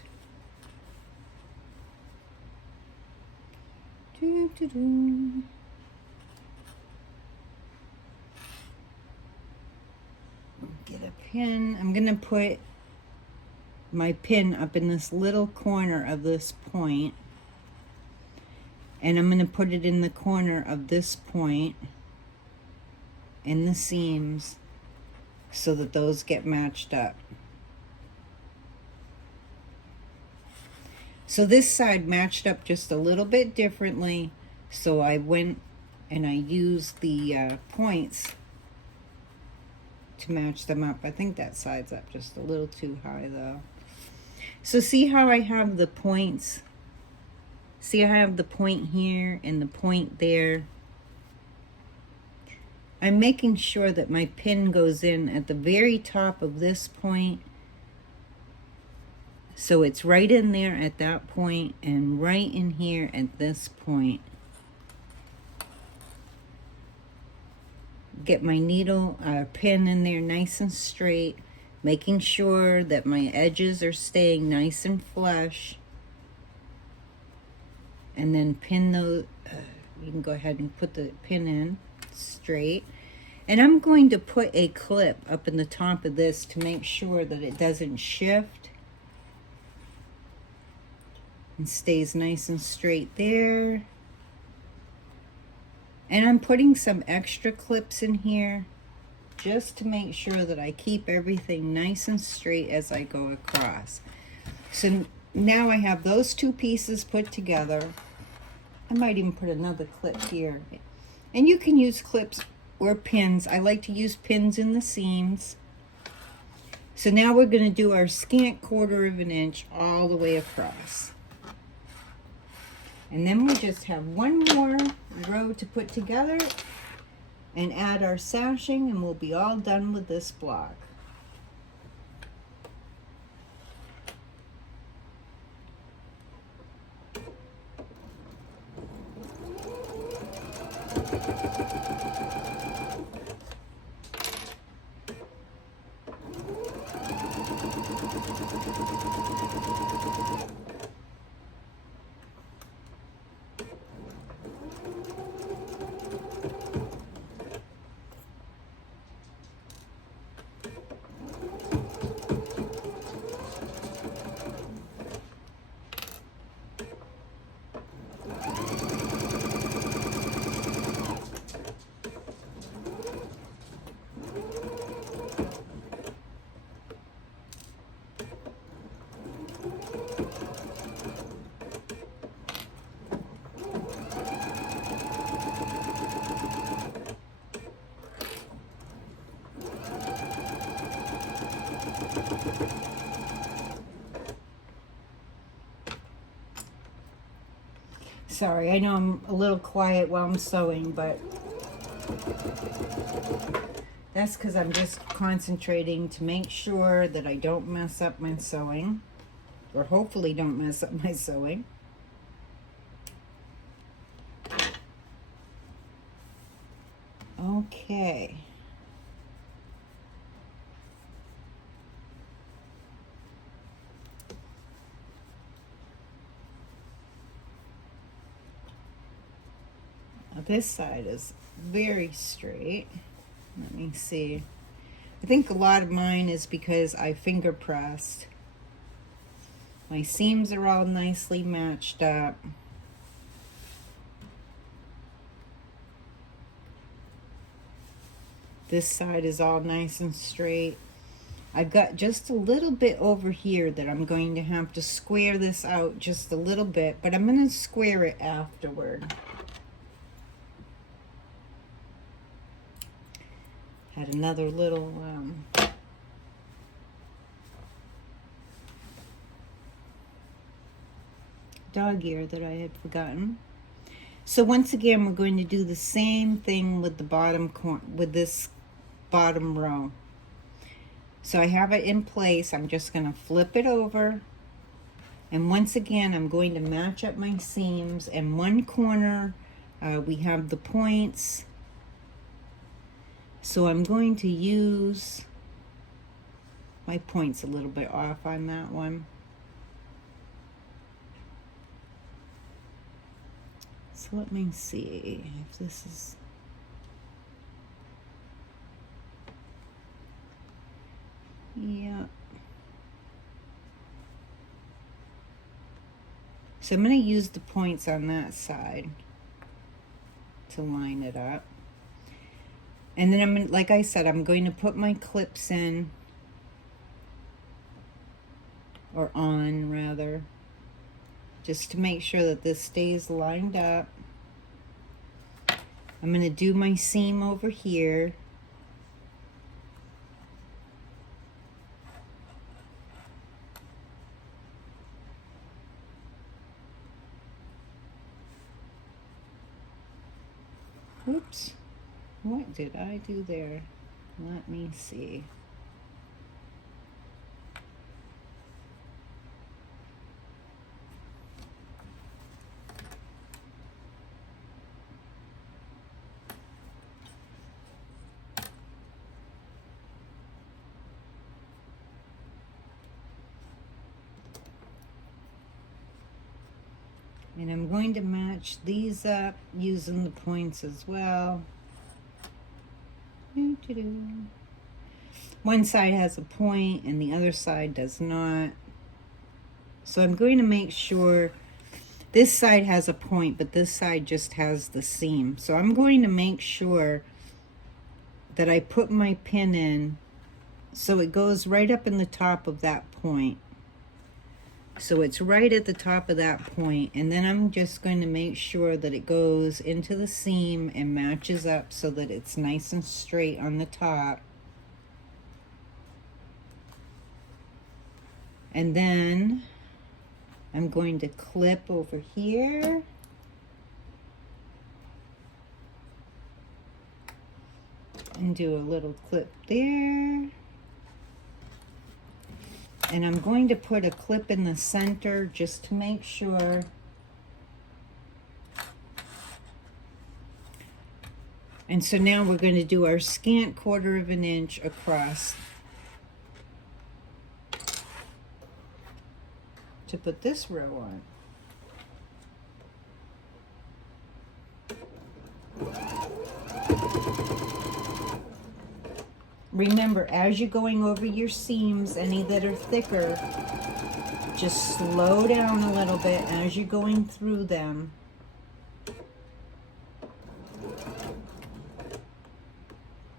Doo-doo-doo. Get a pin. I'm going to put my pin up in this little corner of this point, and I'm going to put it in the corner of this point in the seams so that those get matched up. So this side matched up just a little bit differently, so I went and I used the points to match them up. I think that side's up just a little too high though. So see how I have the points? See, I have the point here and the point there. I'm making sure that my pin goes in at the very top of this point. So it's right in there at that point and right in here at this point. Get my needle pin in there nice and straight, making sure that my edges are staying nice and flush. And then pin those, you can go ahead and put the pin in straight. And I'm going to put a clip up in the top of this to make sure that it doesn't shift. And stays nice and straight there. And I'm putting some extra clips in here just to make sure that I keep everything nice and straight as I go across. So now I have those two pieces put together. I might even put another clip here. And you can use clips or pins. I like to use pins in the seams. So now we're going to do our scant 1/4 of an inch all the way across. And then we just have one more row to put together and add our sashing, and we'll be all done with this block. Sorry, I know I'm a little quiet while I'm sewing, but that's because I'm just concentrating to make sure that I don't mess up my sewing, or hopefully don't mess up my sewing. Okay. Now this side is very straight. Let me see. I think a lot of mine is because I finger pressed. My seams are all nicely matched up. This side is all nice and straight. I've got just a little bit over here that I'm going to have to square this out just a little bit, but I'm going to square it afterward. Had another little dog ear that I had forgotten. So once again, we're going to do the same thing with the bottom with this bottom row. So I have it in place. I'm just going to flip it over, and once again I'm going to match up my seams. In one corner we have the points, so I'm going to use my points a little bit off on that one. So let me see if this is, yeah. So I'm going to use the points on that side to line it up. And then I'm, like I said, I'm going to put my clips in, or on rather, just to make sure that this stays lined up. I'm going to do my seam over here. Oops, what did I do there? Let me see. And I'm going to match these up using the points as well. One side has a point and the other side does not. So I'm going to make sure this side has a point, but this side just has the seam. So I'm going to make sure that I put my pin in so it goes right up in the top of that point. So it's right at the top of that point, and then I'm just going to make sure that it goes into the seam and matches up so that it's nice and straight on the top. And then I'm going to clip over here. And do a little clip there. And I'm going to put a clip in the center just to make sure. And so now we're going to do our scant 1/4 inch across to put this row on. Remember, as you're going over your seams, any that are thicker, just slow down a little bit as you're going through them.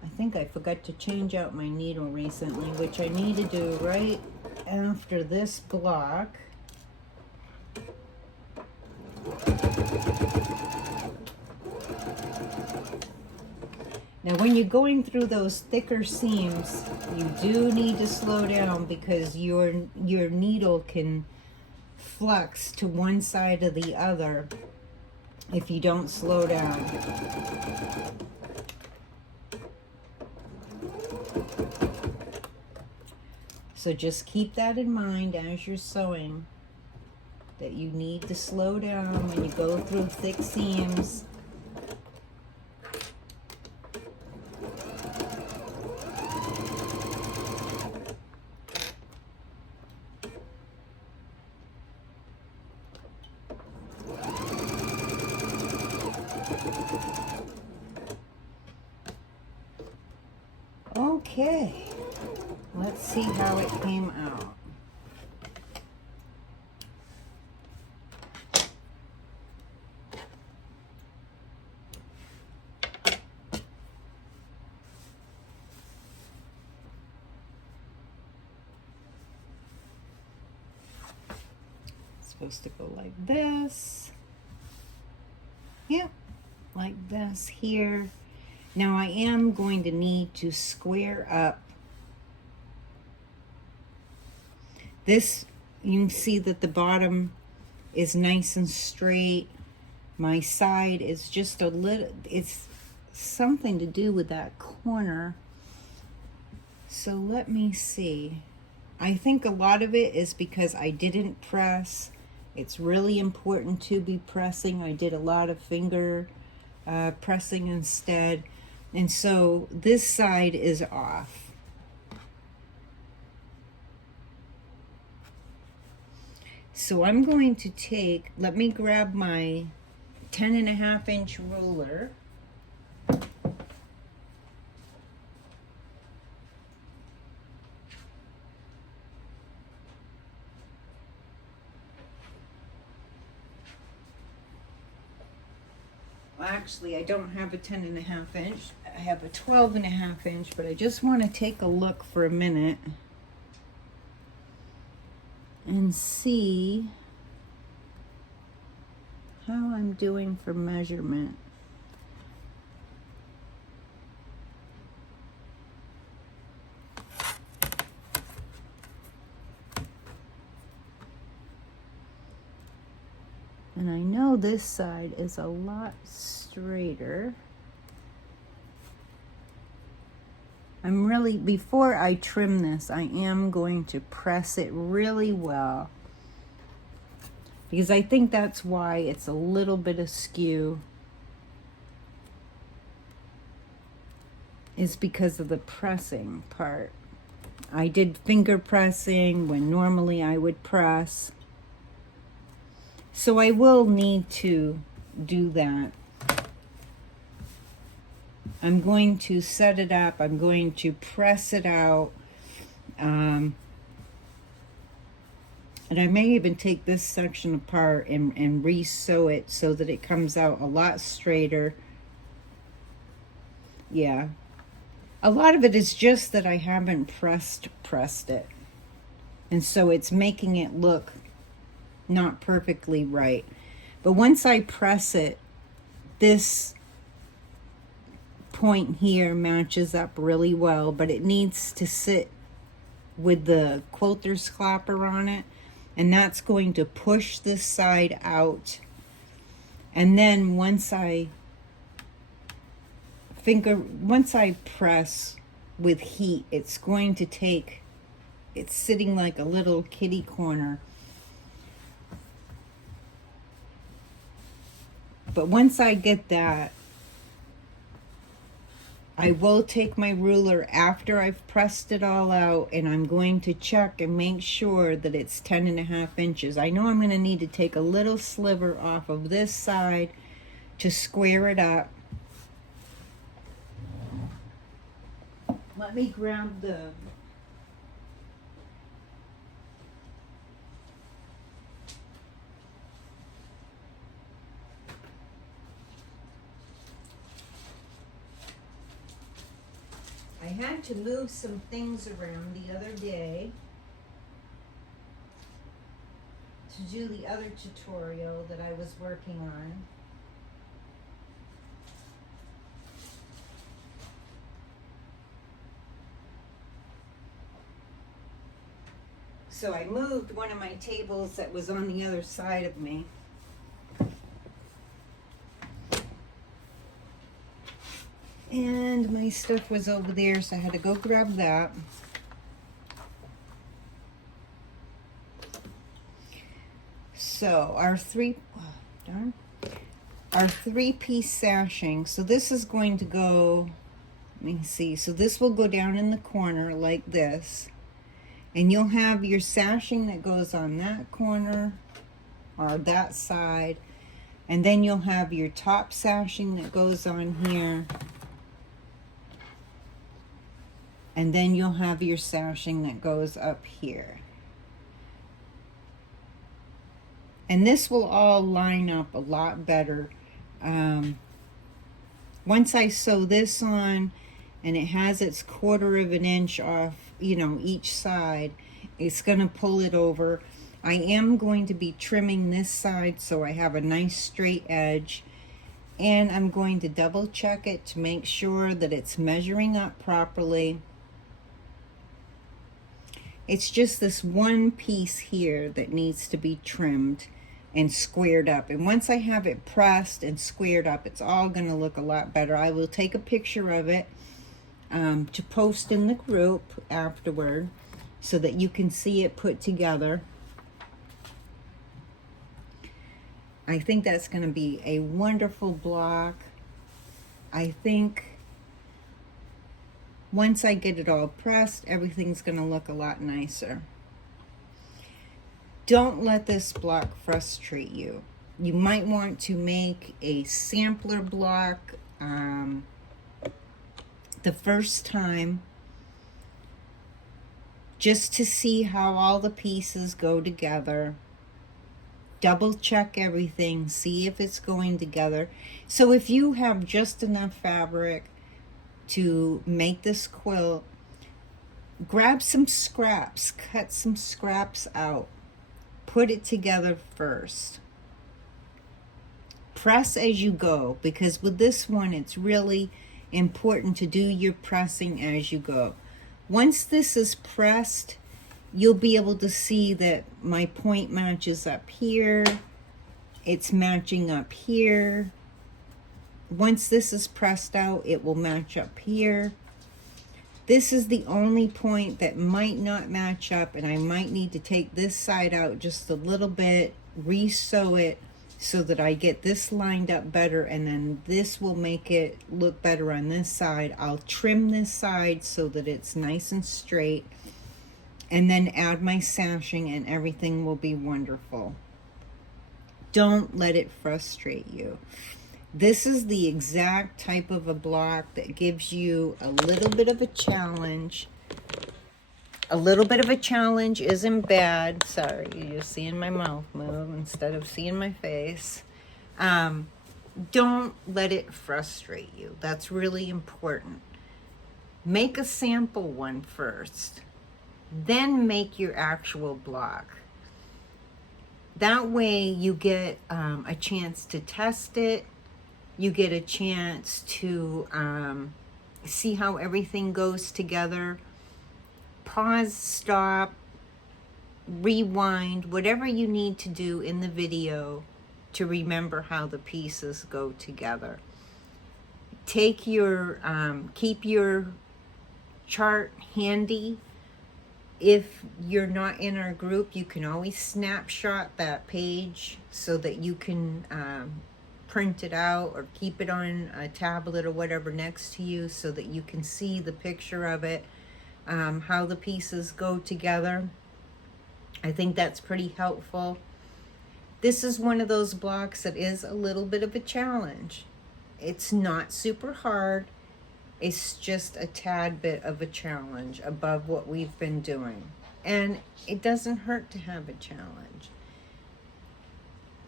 I think I forgot to change out my needle recently, which I need to do right after this block. Now, when you're going through those thicker seams, you do need to slow down because your needle can flux to one side or the other if you don't slow down. So just keep that in mind as you're sewing, that you need to slow down when you go through thick seams. Okay, let's see how it came out. It's supposed to go like this. Yep, like this here. Now I am going to need to square up this. You can see that the bottom is nice and straight. My side is just a little, it's something to do with that corner. So let me see. I think a lot of it is because I didn't press. It's really important to be pressing. I did a lot of finger pressing instead. And so this side is off. So I'm going to take, let me grab my 10.5 inch ruler. Actually, I don't have a 10.5 inch. I have a 12.5 inch, but I just want to take a look for a minute and see how I'm doing for measurement. And I know this side is a lot straighter. I'm really, before I trim this, I am going to press it really well, because I think that's why it's a little bit askew, is because of the pressing part. I did finger pressing when normally I would press. So I will need to do that. I'm going to set it up. I'm going to press it out. And I may even take this section apart and re-sew it so that it comes out a lot straighter. Yeah. A lot of it is just that I haven't pressed it. And so it's making it look not perfectly right. But once I press it, this point here matches up really well, but it needs to sit with the quilter's clapper on it, and that's going to push this side out. And then once I press with heat, it's going to take, it's sitting like a little kitty corner. But once I get that, I will take my ruler after I've pressed it all out, and I'm going to check and make sure that it's 10.5 inches. I know I'm going to need to take a little sliver off of this side to square it up. Let me grab the I had to move some things around the other day to do the other tutorial that I was working on. So I moved one of my tables that was on the other side of me. And my stuff was over there, so I had to go grab that. So our three-piece sashing. So this is going to go, let me see. So this will go down in the corner like this. And you'll have your sashing that goes on that corner or that side. And then you'll have your top sashing that goes on here. And then you'll have your sashing that goes up here. And this will all line up a lot better. Once I sew this on, and it has its 1/4 of an inch off, you know, each side, it's going to pull it over. I am going to be trimming this side so I have a nice straight edge. And I'm going to double check it to make sure that it's measuring up properly. It's just this one piece here that needs to be trimmed and squared up. And once I have it pressed and squared up, it's all going to look a lot better. I will take a picture of it to post in the group afterward so that you can see it put together. I think that's going to be a wonderful block. I think once I get it all pressed, everything's going to look a lot nicer. Don't let this block frustrate you. You might want to make a sampler block the first time, just to see how all the pieces go together. double check everything, see if it's going together. So if you have just enough fabric to make this quilt, grab some scraps, cut some scraps out, put it together first. Press as you go, because with this one it's really important to do your pressing as you go. Once this is pressed, you'll be able to see that my point matches up here, it's matching up here. Once this is pressed out, it will match up here. This is the only point that might not match up, and I might need to take this side out just a little bit, re-sew it so that I get this lined up better, and then this will make it look better on this side. I'll trim this side so that it's nice and straight, and then add my sashing, and everything will be wonderful. Don't let it frustrate you. This is the exact type of a block that gives you a little bit of a challenge. A little bit of a challenge isn't bad. Sorry, you're just seeing my mouth move instead of seeing my face. Don't let it frustrate you. That's really important. Make a sample one first. Then make your actual block. That way you get a chance to test it. You get a chance to see how everything goes together. Pause, stop, rewind, whatever you need to do in the video to remember how the pieces go together. Take your, keep your chart handy. If you're not in our group, you can always snapshot that page so that you can print it out or keep it on a tablet or whatever next to you so that you can see the picture of it, how the pieces go together. I think that's pretty helpful. This is one of those blocks that is a little bit of a challenge. It's not super hard. It's just a tad bit of a challenge above what we've been doing. And it doesn't hurt to have a challenge.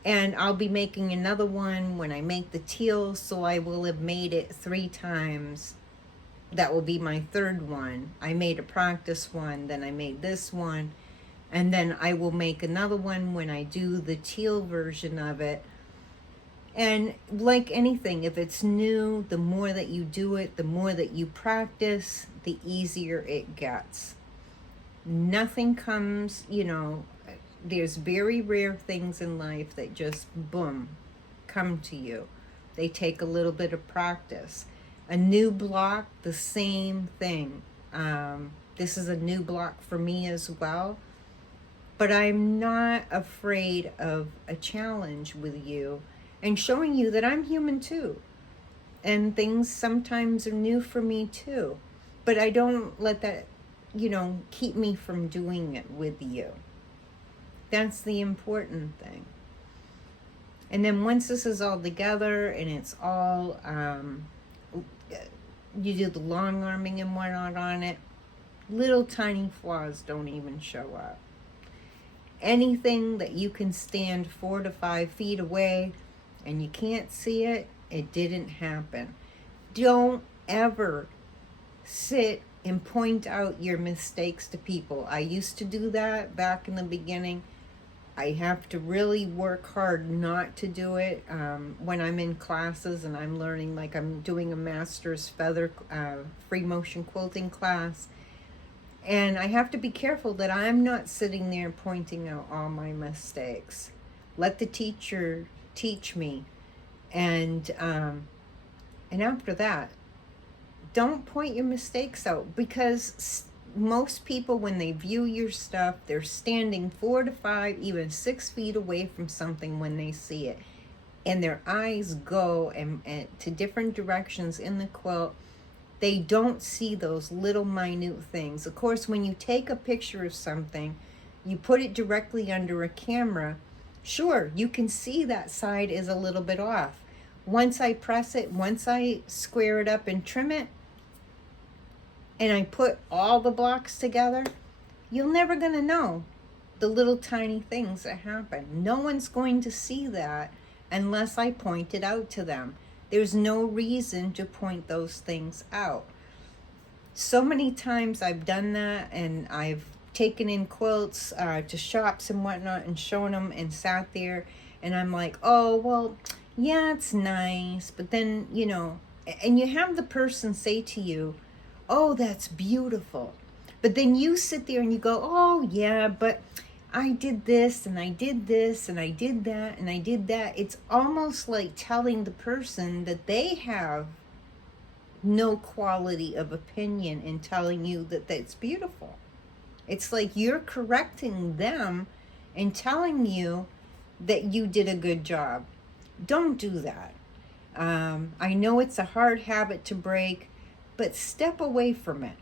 And I'll be making another one when I make the teal, so I will have made it 3 times. That will be my third one. I made a practice one, then I made this one, and then I will make another one when I do the teal version of it. And like anything, if it's new, the more that you do it, the more that you practice, the easier it gets. Nothing comes, there's very rare things in life that just, boom, come to you. They take a little bit of practice. A new block, the same thing. This is a new block for me as well. But I'm not afraid of a challenge with you and showing you that I'm human too. And things sometimes are new for me too. But I don't let that, keep me from doing it with you. That's the important thing. And then once this is all together and it's all, you do the long arming and whatnot on it, little tiny flaws don't even show up. Anything that you can stand 4 to 5 feet away and you can't see it, it didn't happen. Don't ever sit and point out your mistakes to people. I used to do that back in the beginning. I have to really work hard not to do it when I'm in classes and I'm learning, like I'm doing a master's feather free motion quilting class. And I have to be careful that I'm not sitting there pointing out all my mistakes. Let the teacher teach me. And after that, don't point your mistakes out, because most people, when they view your stuff, they're standing 4 to 5, even 6 feet away from something when they see it. And their eyes go and to different directions in the quilt. They don't see those little minute things. Of course, when you take a picture of something, you put it directly under a camera, sure, you can see that side is a little bit off. Once I press it, once I square it up and trim it, and I put all the blocks together, you're never gonna know the little tiny things that happen. No one's going to see that unless I point it out to them. There's no reason to point those things out. So many times I've done that, and I've taken in quilts to shops and whatnot and shown them and sat there, and I'm like, oh, well, yeah, it's nice. But then, you know, and you have the person say to you, oh, that's beautiful. But then you sit there and you go, oh, yeah, but I did this and I did this and I did that and I did that. It's almost like telling the person that they have no quality of opinion in telling you that that's beautiful. It's like you're correcting them and telling you that you did a good job. Don't do that. I know it's a hard habit to break, but step away from it.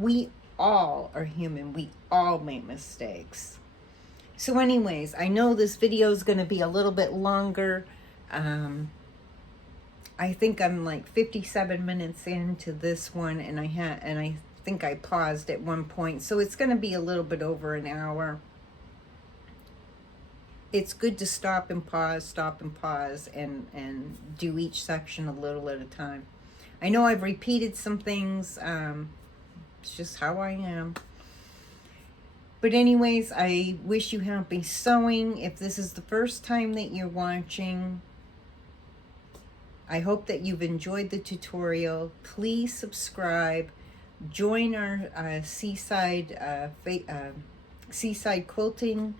We all are human. We all make mistakes. So anyways, I know this video is going to be a little bit longer. I think I'm like 57 minutes into this one, and I think I paused at one point. So it's going to be a little bit over an hour. It's good to stop and pause, and do each section a little at a time. I know I've repeated some things. It's just how I am. But anyways, I wish you happy sewing. If this is the first time that you're watching, I hope that you've enjoyed the tutorial. Please subscribe. Join our Seaside Quilting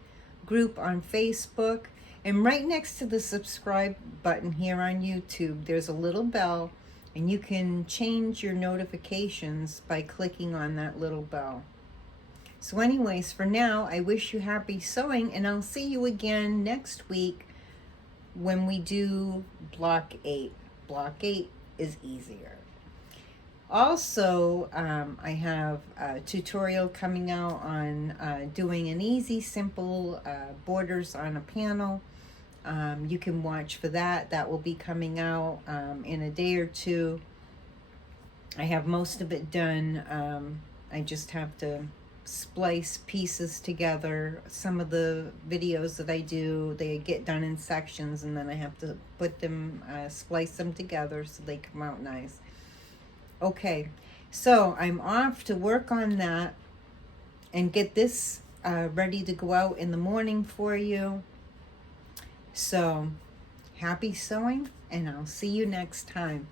group on Facebook. And right next to the subscribe button here on YouTube, there's a little bell, and you can change your notifications by clicking on that little bell. So anyways, for now, I wish you happy sewing, and I'll see you again next week when we do block 8. Block 8 is easier. Also, I have a tutorial coming out on doing an easy, simple borders on a panel. You can watch for that. That will be coming out in a day or two. I have most of it done. I just have to splice pieces together. Some of the videos that I do, they get done in sections, and then I have to put them, splice them together so they come out nice. Okay, so I'm off to work on that and get this ready to go out in the morning for you. So happy sewing, and I'll see you next time.